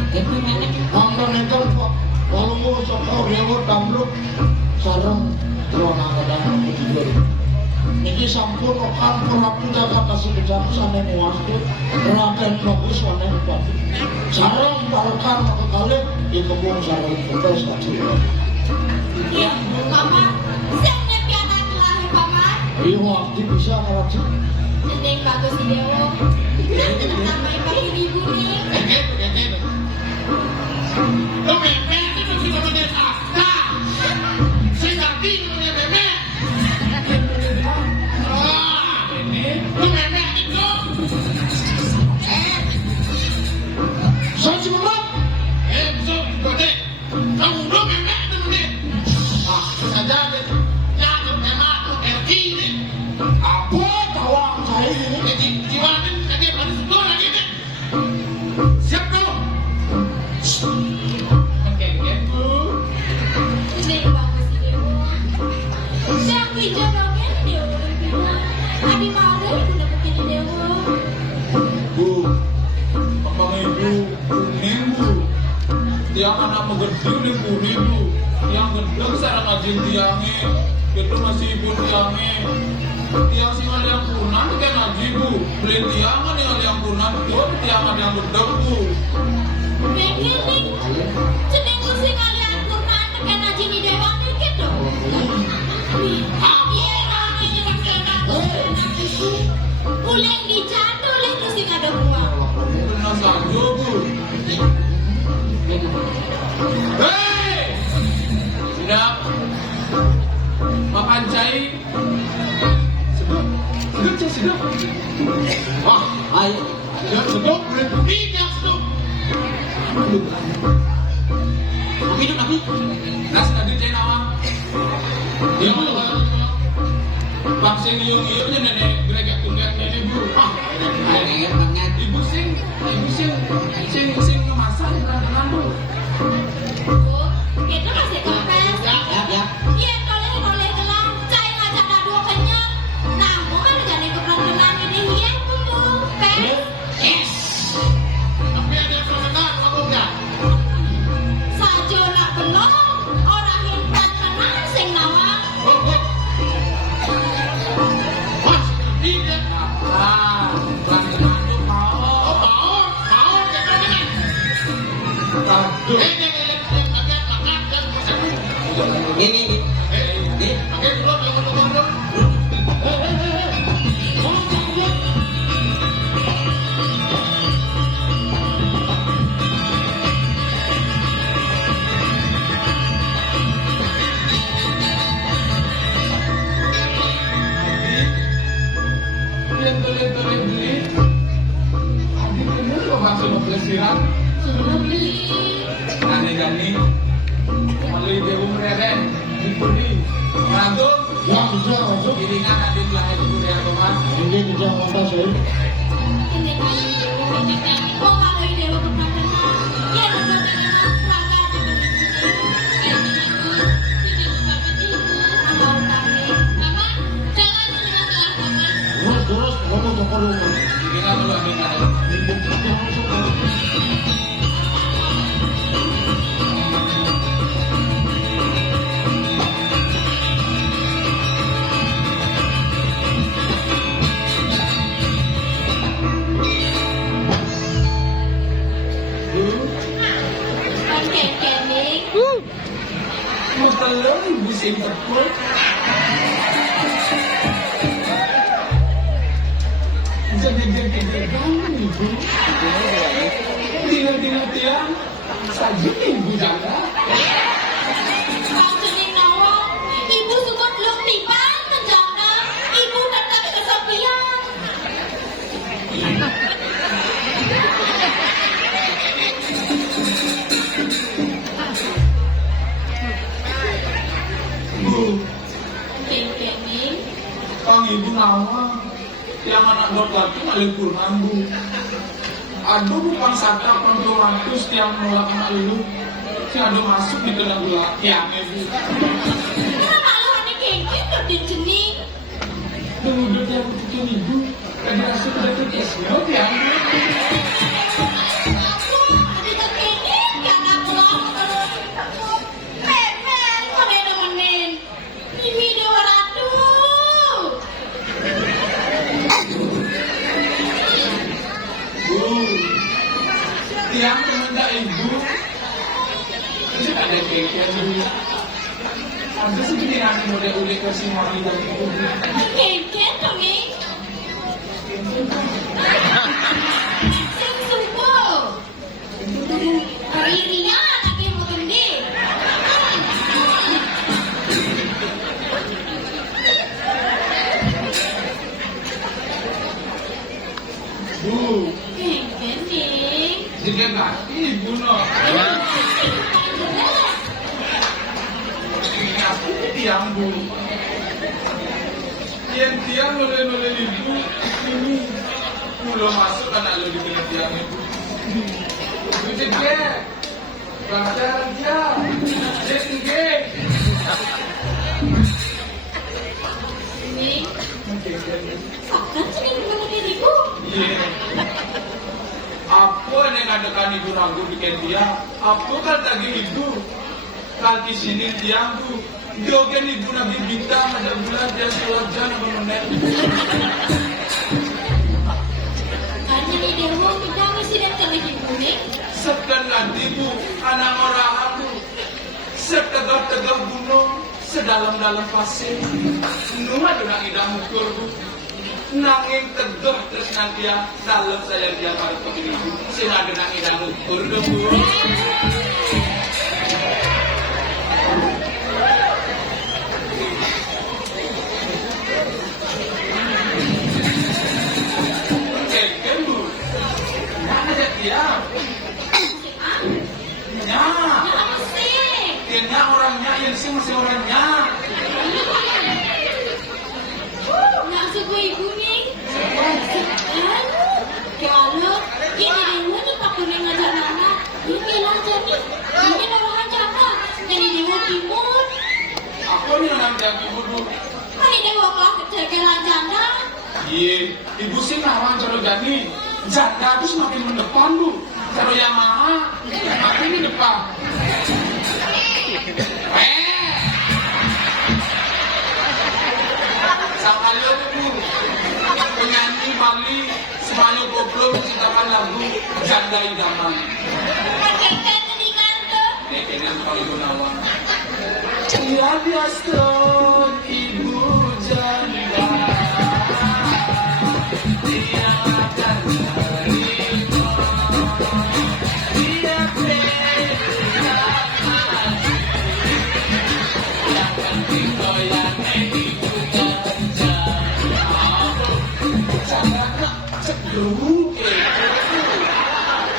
Nonton itu kok kalau mau sokor lewat tamruk sarang drona kadang tidur. Niki sampun okan perapu jaga kasih kejar sana nih waktu raden bagus sana nih sarang barokan kali ikembung sarang bekas kacau. Iya, paman. Siang nyepi anak lahir paman. Iya waktu bisa ngeracik. Jeneng bagus si Dewo. Nanti namanya pakai ibu nih. Lo memek itu sudah menetapkan. Saya ngerti namanya memek. Lo memek itu. Saya cuma Besok, kote. Kamu lo memek itu nih. Saja deh. Nyatu memak tuh ini. apa tawang saya ini? Jadi jiwanin tadi pada sebelah lagi nih. Siap dong. Oke. Jeneng bagus si Dewo. Siang hijau dongeng Dewo bilang. Adi marah ibu nak pakai Dewo. Bu, Bapak Ibu, kuning Bu. Tiang anak menggede nih kuning Bu. Tiang gendeng sarang ajin tiangnya. Itu masih ibu tiangnya. Tiang singa yang punan kan aji Bu. Beli tiangan yang punan itu tiang ada yang gendeng Bu. Pengen nih. Jeneng kucing kalian kurang tekan aja di Dewa nih gitu. Iya, orangnya pakai aku. Uleng dijatuh leh terus ada uang. Kena saja Bu. Hei! Sudah. Makan cai. Sudah. Wah, ayo. Siap sedok, boleh tidak sedok. Hidup lagi. Nasi tadi cai nawang. Iya, Bang sing yung nenek greget tunggak nenek Bu. Ibu sing ngemasak tenang Bu. Bu, itu masih kempes. Ya. Iya, toleh gelang. Cai ngajak dadu kenyang. Namun kan jadi kebetulan ini iya Bu. Pes. tapi ada yang komentar, ngomongnya. Sajo nak belum. Orang hebat tenang sing nawang. Mas, tidak. Langit mandu Oh, mau. mau, jangan gini. Aduh. Bagian makan dan masak. Ini. Oke, belum. Lihat beli. Adik bener kok masuk ke pelesiran. Suruh beli. Gani. Malui dia umreren. Dipudi. Ngantuk. Yang bisa masuk. Giringan adik lahir ibu dia rumah. Ini tidak mantas saya. Ini kan Dewa. Oh, kalau ini Dewa kebetulan. Ya, betul dengan raga di Terus, ngomong sama lu. Giringan lu ambil ada. Kalau ibu sing tepul. Jadi kamu ibu. Tinggal tiang saja ibu jaga. Ibu suka belum tiba menjaga. Ibu tetap kesepian. Bu, Keng-kenging. kang ibu nawang. Tiang anak dokter itu maling kurang bu. Aduh bukan sata kondorantus tiang nolak anak lu. Si aduh masuk di tengah gula tiangnya bu. Kenapa lu ini kengkeng berdin jening? Udah tiang cucu ibu. Lagi masuk udah tuh tiang. Aku ada kengkeng karena pulang terus. Pepen, kok dia nemenin? Mimi Dewa Ratu. Bu, tiang temen ibu. Ada sih gini nanti model ulik kasih mami dan ibu. Ken kami. Sing supo. Ririnya anaknya mau gede. Bu, Ken nih. jika nggak ibu no. Ini aku tiang bu. Tiang noleh ibu. Pulau masuk anak lo di tengah tiang ibu. Jika, baca dia, jika. Ini. Akan sini bersama diriku. Iya. Apa yang ngadakan ibu ragu bikin dia? Apa kan tadi ibu? Kaki sini tiang bu. Diogen ibu nabi bintang ada bulan dia sholat jangan menunai. Hanya di dewa kita mesti datang lagi kuning. Sekan ganti bu, anak orang aku. Setegah-tegah gunung, sedalam-dalam pasir. Nua dengan idam ukur bu. Nanging tegah terus nanti ya dalam saya dia pada pemilih. Sehingga dengan idam ukur bu. Dia orangnya yang sih masih orangnya. Nak sebut ibu ni. Kalau ini dewa ni tak boleh ngajar anak. Ini lah jadi. Ini orang ajar anak. Jadi dewa timur. Apa ni orang dia ibu? Ini dewa kelas kecil kelas janda. Iya, ibu sih nawang cara jadi. Janda itu semakin mendepan bu. Cara Yamaha, makin di depan. Sekali itu bu, penyanyi Bali semuanya koplo menciptakan lagu Janda Idaman. Pakai di kantor. Ini paling Gunawan. Ya biasa ibu janda. Dia akan terima. Dia akan digoyang ibu janda. Jangan ceduk.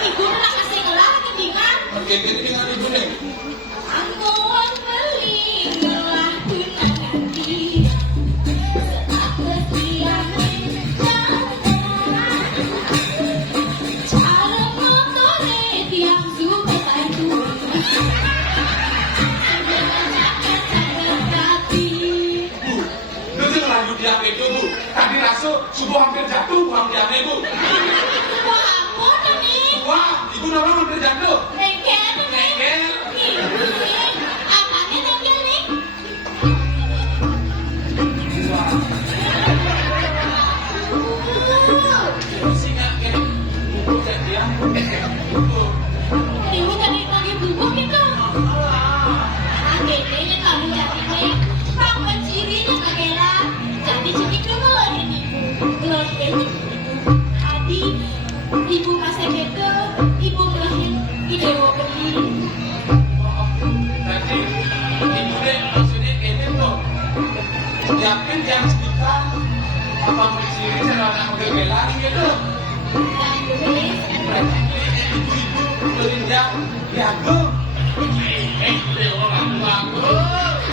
Ibu nak kasih gelar ketinggalan. Oke, dengan ibu nih. Anggun beli gelar tunanganti. Setelah dia menjanda. Cara motornya tiang suka itu. Bu, lu jangan lanjut di HP itu bu. Tadi rasul subuh hampir jatuh buang di HP bu. Wah, apa nih? Wah, ibu nama hampir jatuh. Nengkel. Nengkel. Apanya nengkel nih? Sih nggak kan? Buku jadi ya. Buku. Ibu tadi lagi bubuk itu. Akhirnya kamu jadi nih. Kamu cirinya kagela. Jadi ciri keluarin ibu. Keluarin ibu. Adi, ibu masih gitu. Ibu melahir di dewa beli. Tadi ibu deh maksudnya ini tuh. Yakin yang sedikit apa menciri cara anak berbelan gitu. Dan ibu beli. Ibu-ibu berinjak jago. Orang bagus.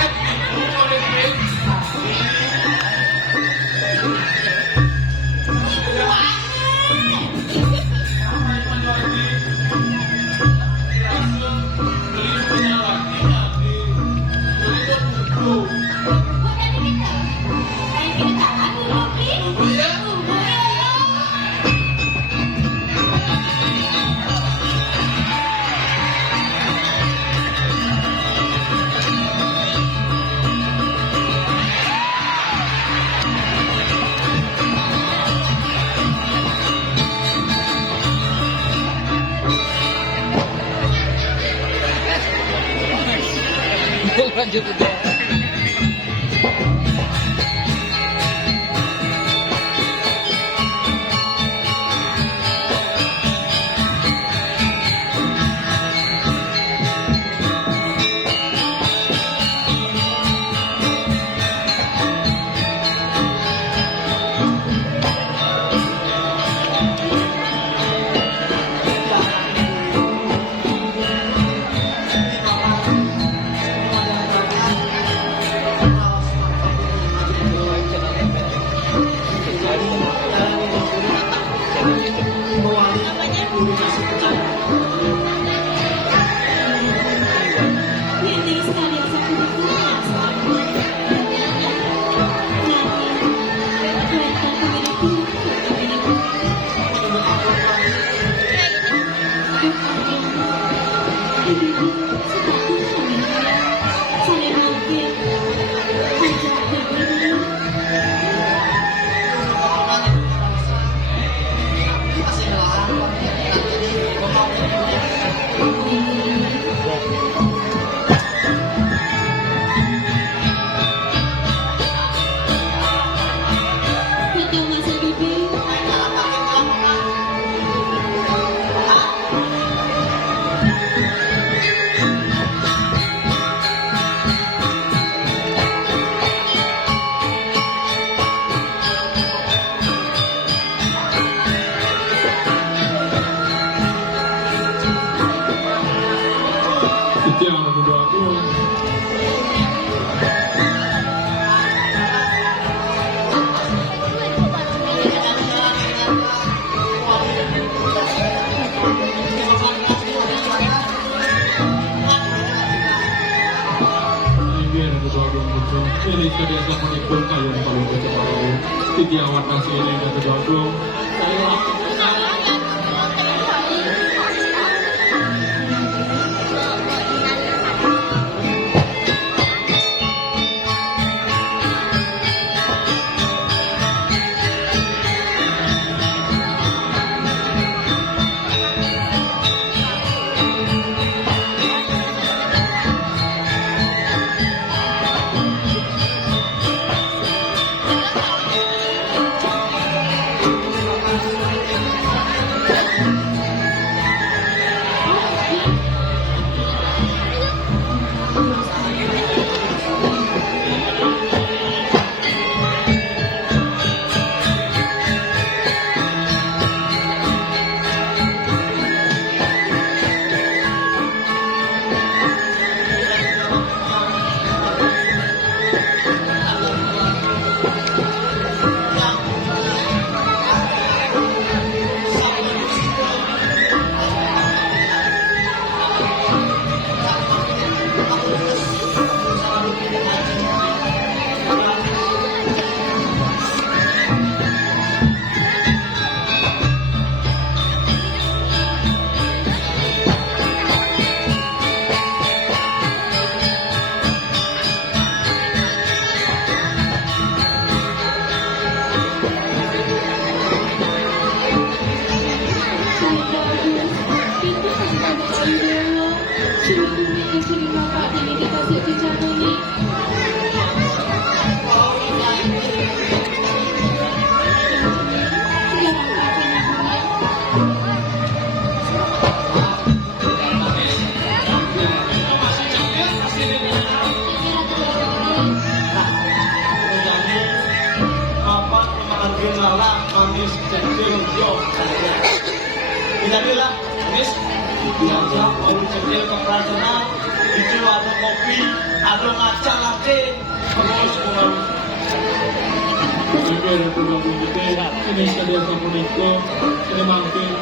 Ibu boleh beli. Ibu aneh. Sama ibu lagi. Langsung beli punya lagi. Beli tuh buku. Bukan kita. Kayak kita aku Rocky. Buku ya. Ibu ya. Lanjut udah. Ini sekalian satu dukungan selalu. Nanti, mereka memiliki ibu sepatu suaminya. Saya mampir. Ajak begini. Masih ngelawan, jadi Betul Mas Bibi. Itu yang aku doakan. Biar aku doakan betul. Ini sekalian sama Nikol kayu yang paling kecil. Tiga warna sih ini yang aku doakan. Jadilah, Miss, biasa mau cekil ke Pradana, itu ada kopi, ada ngaca latte, terus kurang. Biar aku doakan betul. Ini sekalian sama Nikol. Ini mampir.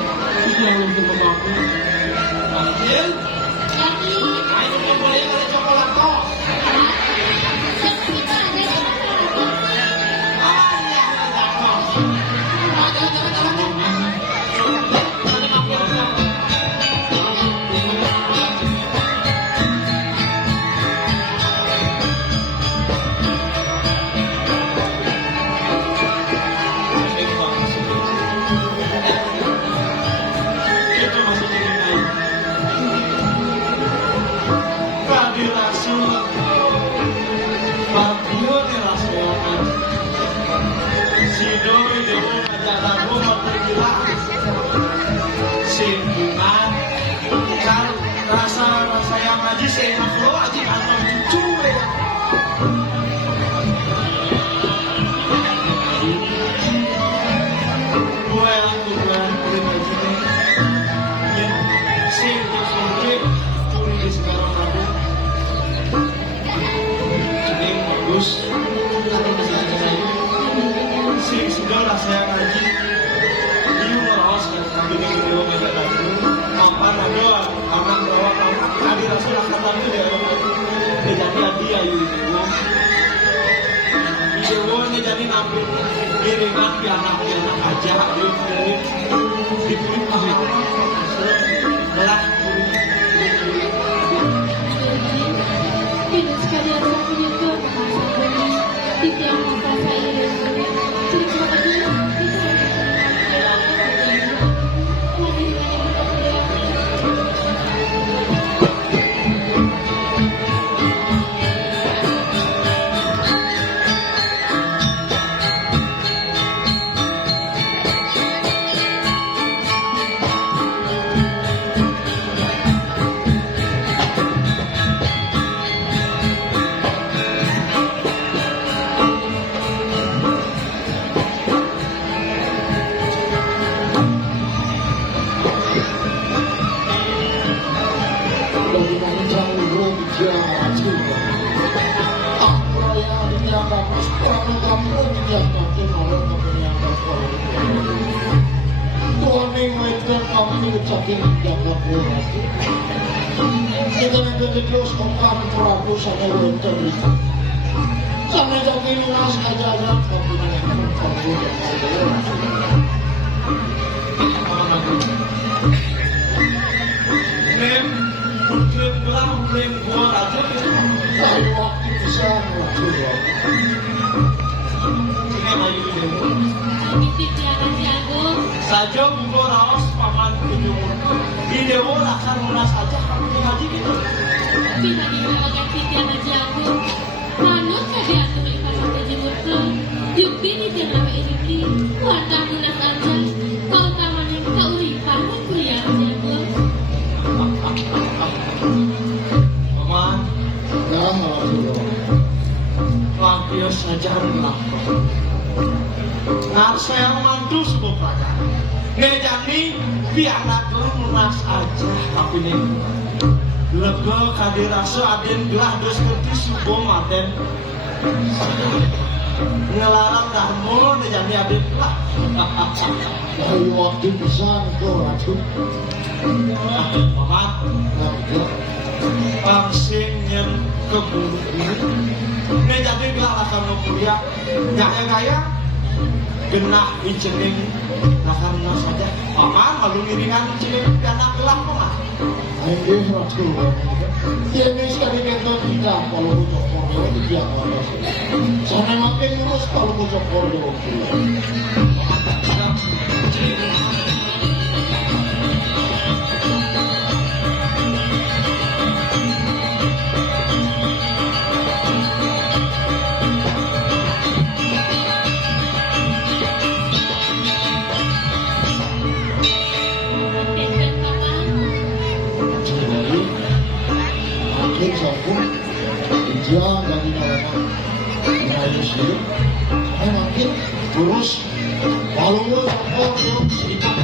Itu yang langsung memampir. Ambil, ayo kita boleh ada coklat kok. Itu masih jadi naik. Aji sehat lo, aji kantong cucu ya. Gue lakukan terima kasih. Yang sih tersulit curi di sekarang aku. Ini bagus. Sih sudah lah saya ngaji. Ini merawas kan kami di video mereka tadi. Kapan ada anak bawa kami rasa kata itu ya. Jadi dia itu. Dewa ini jadi nampil iringan di anak aja dari diberi belah Tidak sekalian saya menyentuh masa di tiang mata saya yang mulia. Terima kasih. Kita nanti terus kompak Prabu sama Winter. Sampai jauh luas aja tapi Mem, mungkin belah mem gua aja. Ayo waktu bisa waktu. Ini lagi demo. Ini tiang jagung. Saja gua raos paman kunjung. Di demo akan munas aja kamu ngaji gitu. Bila dibawakan tiang jagung. Manut tadi atur ikan mata jemurkan. Yukti di tiang lawa ini. Wadah munas aja. Kau kamanin kau uripan kuliah jagung. Paman, Nah, lampion saja melapor. Nah, saya mantu sebuah pelajar. Ngejani biarlah lunas aja tapi nih. Lega kadirasa aden gelah dos kerti subuh maten. Ngelarang dahmu ngejani aden gelah. ayo waktu bisa kau racun. Paman, Nah, pangsing yang keburu ini jadi gelah akan kuliah gaya-gaya genah icening akan saja paman malu ngiringan icening anak gelah kok ayo racun. Ini sekali kita tidak kalau butuh kordo dia ada. Sana makin urus kalau butuh kordo. Dan paman. Jadi, makin sambung dia dari dalam Melayu sendiri. Sana makin urus kalau butuh kordo sedikit.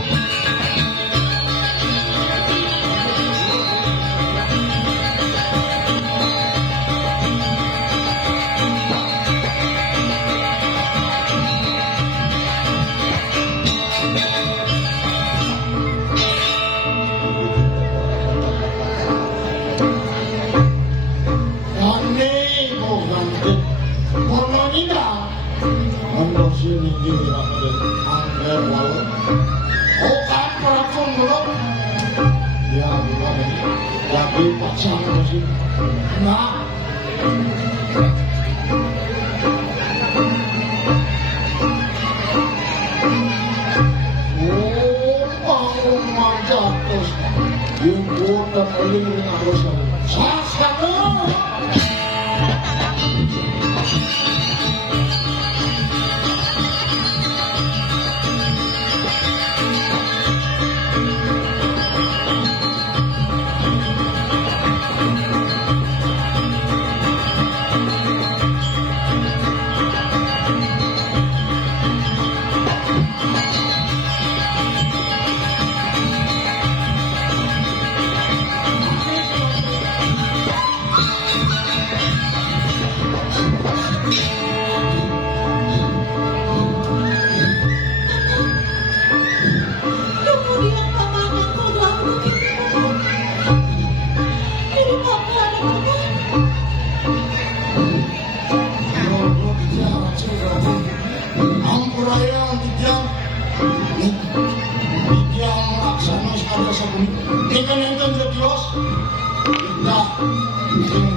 tidak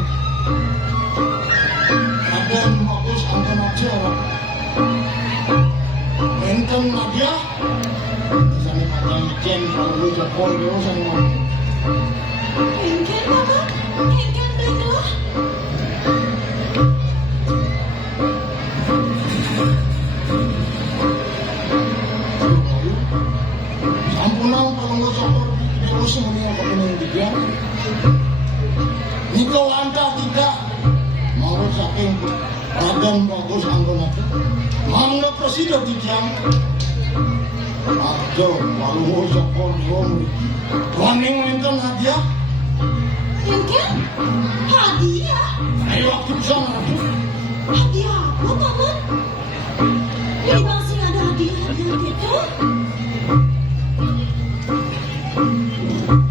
Raden Bagus Anggon aja enten Nadia sana kata ijen kalau lu jokol dia sama Engken mama, engken dulu. sampunang kalau lu jokol dia usah mendingan kau punya dia Niko anta tidak mau saking Raden Bagus Anggon aja Mangga presiden dijam Aduh, kalau mau jokol dia Waning enten hadiah Engken, hadiah. ayo waktu sana Hadiah apa paman? Ini masih ada hadiah-hadiah gitu.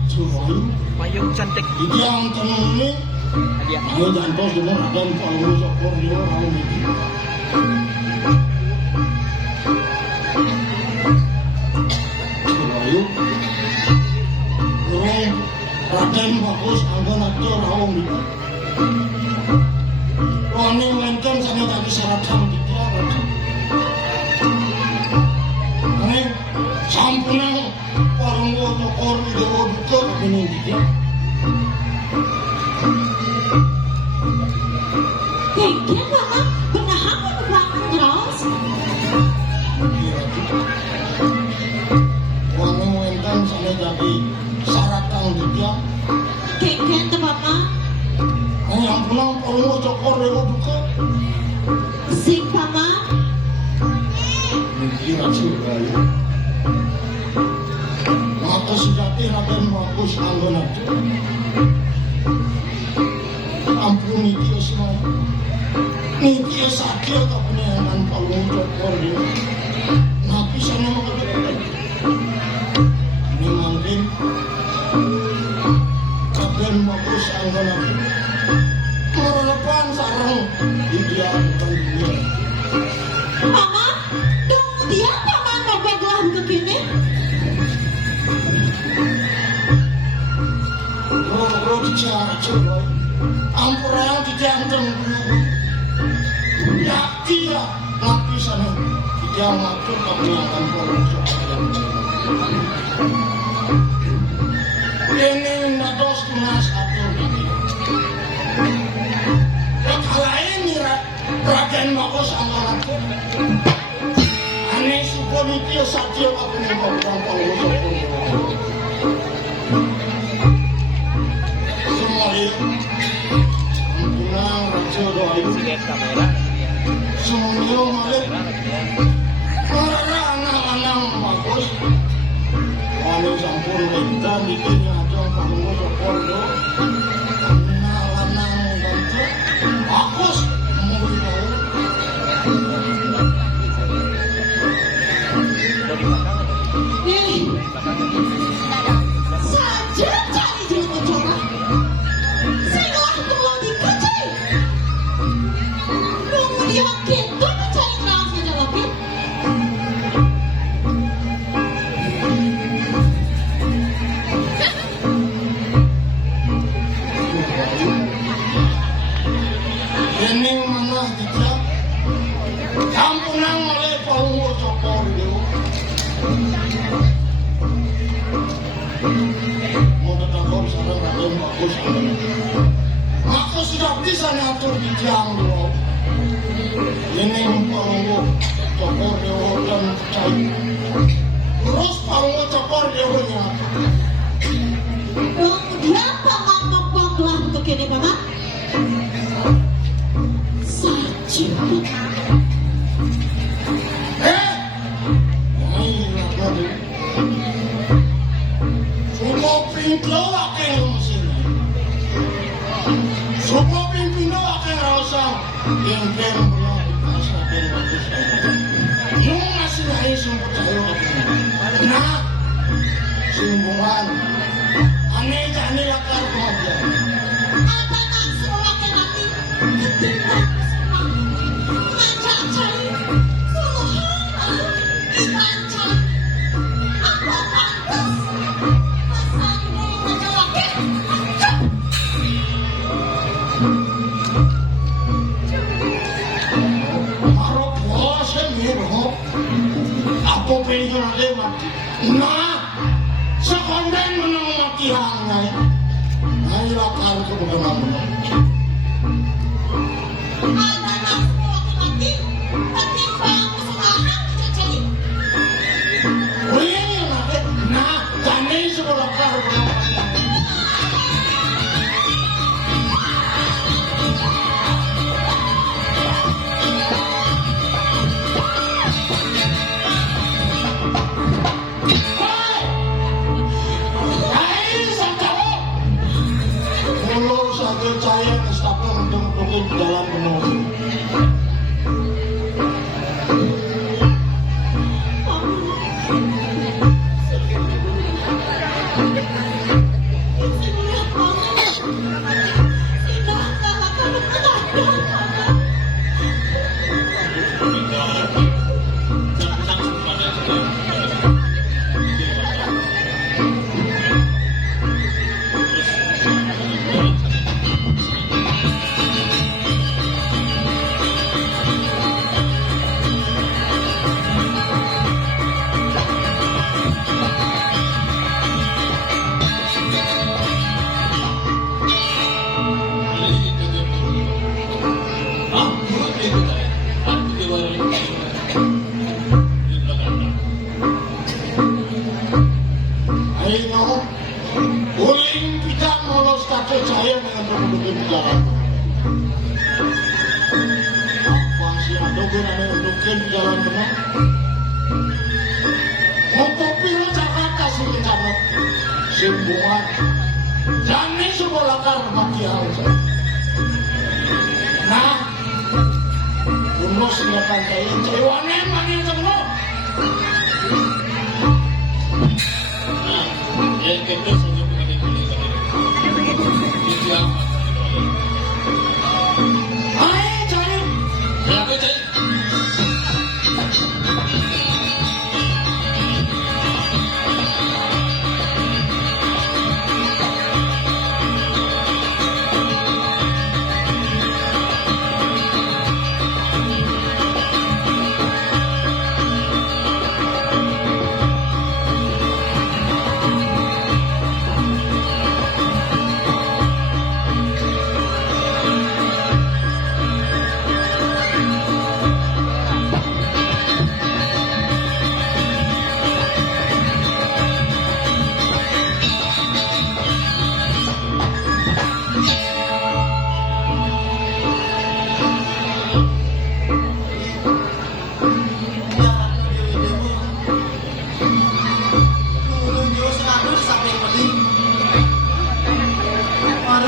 Suruh Payung cantik. yang tenang ini Hadiah. ayo jantos dengan akan kalau sokor dia kalau ini ayo Rung Raden Bagus Anggon aja rawong itu Wani ngenten sana tadi seratan kita Ini sampunang orang sokor itu buka ini dia Engken mama, pernah aku belakang terus. Wangi wenten sana jadi saratan dia. Engken tuh mama, Yang pulang kalau cokor lewat buka. sing mama. Mikir juga ya. Maka sejati Raden Bagus Anggon aja. Ampuni dia semua. Ini sakit tak punya yang kalau cokor dia. Nabi sana mengatakan. Ini mungkin Raden Bagus Anggon aja. Merelepan sarang di dia bukan dia. Mama, dong dia paman berbelah ke kini. Bro bicara coba. Ampura yang dijantung dulu. Ya dia nabi sana. Dia matur kami akan polisi. Ini nados tunas atur ini. Kalau ini Raden Bagus Anggon aja. Aneh supaya dia saja aku nih orang polisi. Pulang raja doa itu Lihat kamera. semuanya malik karena anak-anak bagus kalau sampur kita bikinnya aja kamu sokor do anak-anak bantu bagus mau tahu Dari belakang. Nih, saja cari jalan coba. Singlah tua dikecil. Kemudian kita mencari terang saja lagi. ini mana kita kampunang oleh kalau sokor do mau tetap sarang Raden Bagus aku sudah bisa ngatur di jam loh ini kalau cokor dewa dan cai terus kalau cokor dewanya Kemudian paman membuanglah untuk kini paman. Saja. ini lagi semua pintu akan sini semua pintu akan rasa yang belum dikasih dan bagus yang masih lain sempat saya nah singgungan aneh jani lakar kemudian Apa nak semua kenati? Ketimbang semua. Ngajak cari. Suluhan. Ikan cari. Apa pantas? Pesan ini ngajak lagi. nade mati. Nah, sekonden menang mati hangai. Ayo lakar ke bukan nah, tani sekolah kar. Saya nestapel untuk mendukung jalan penuh. Uling kita molos kakek saya dengan penduduk jalan. Apa sih adogan ada penduduk jalan benar? Mau kopi lo Jakarta sih dicatat. Simbuan. Jangan sekolah karena mati halus. Nah, unos silakan saya cewane mana semua. Yang kita saja begini. Hai, cari. Ya, aku cari.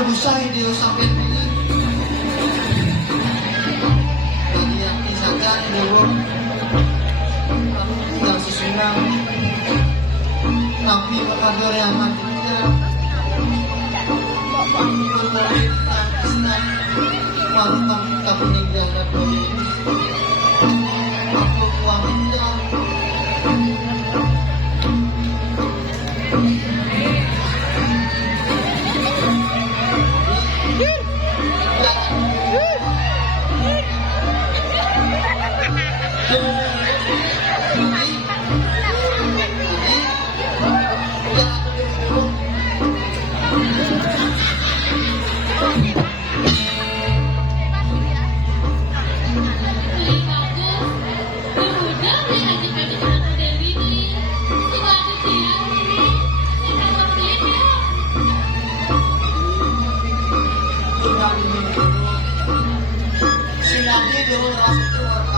Usai dia sampai ini, tadi yang misalkan dulu, aku tinggal sesunang, tapi kabar yang matinya, bermobil tangkisnan, wartang tak meninggalkan doi, aku wanita. Sinati dia orang itu orang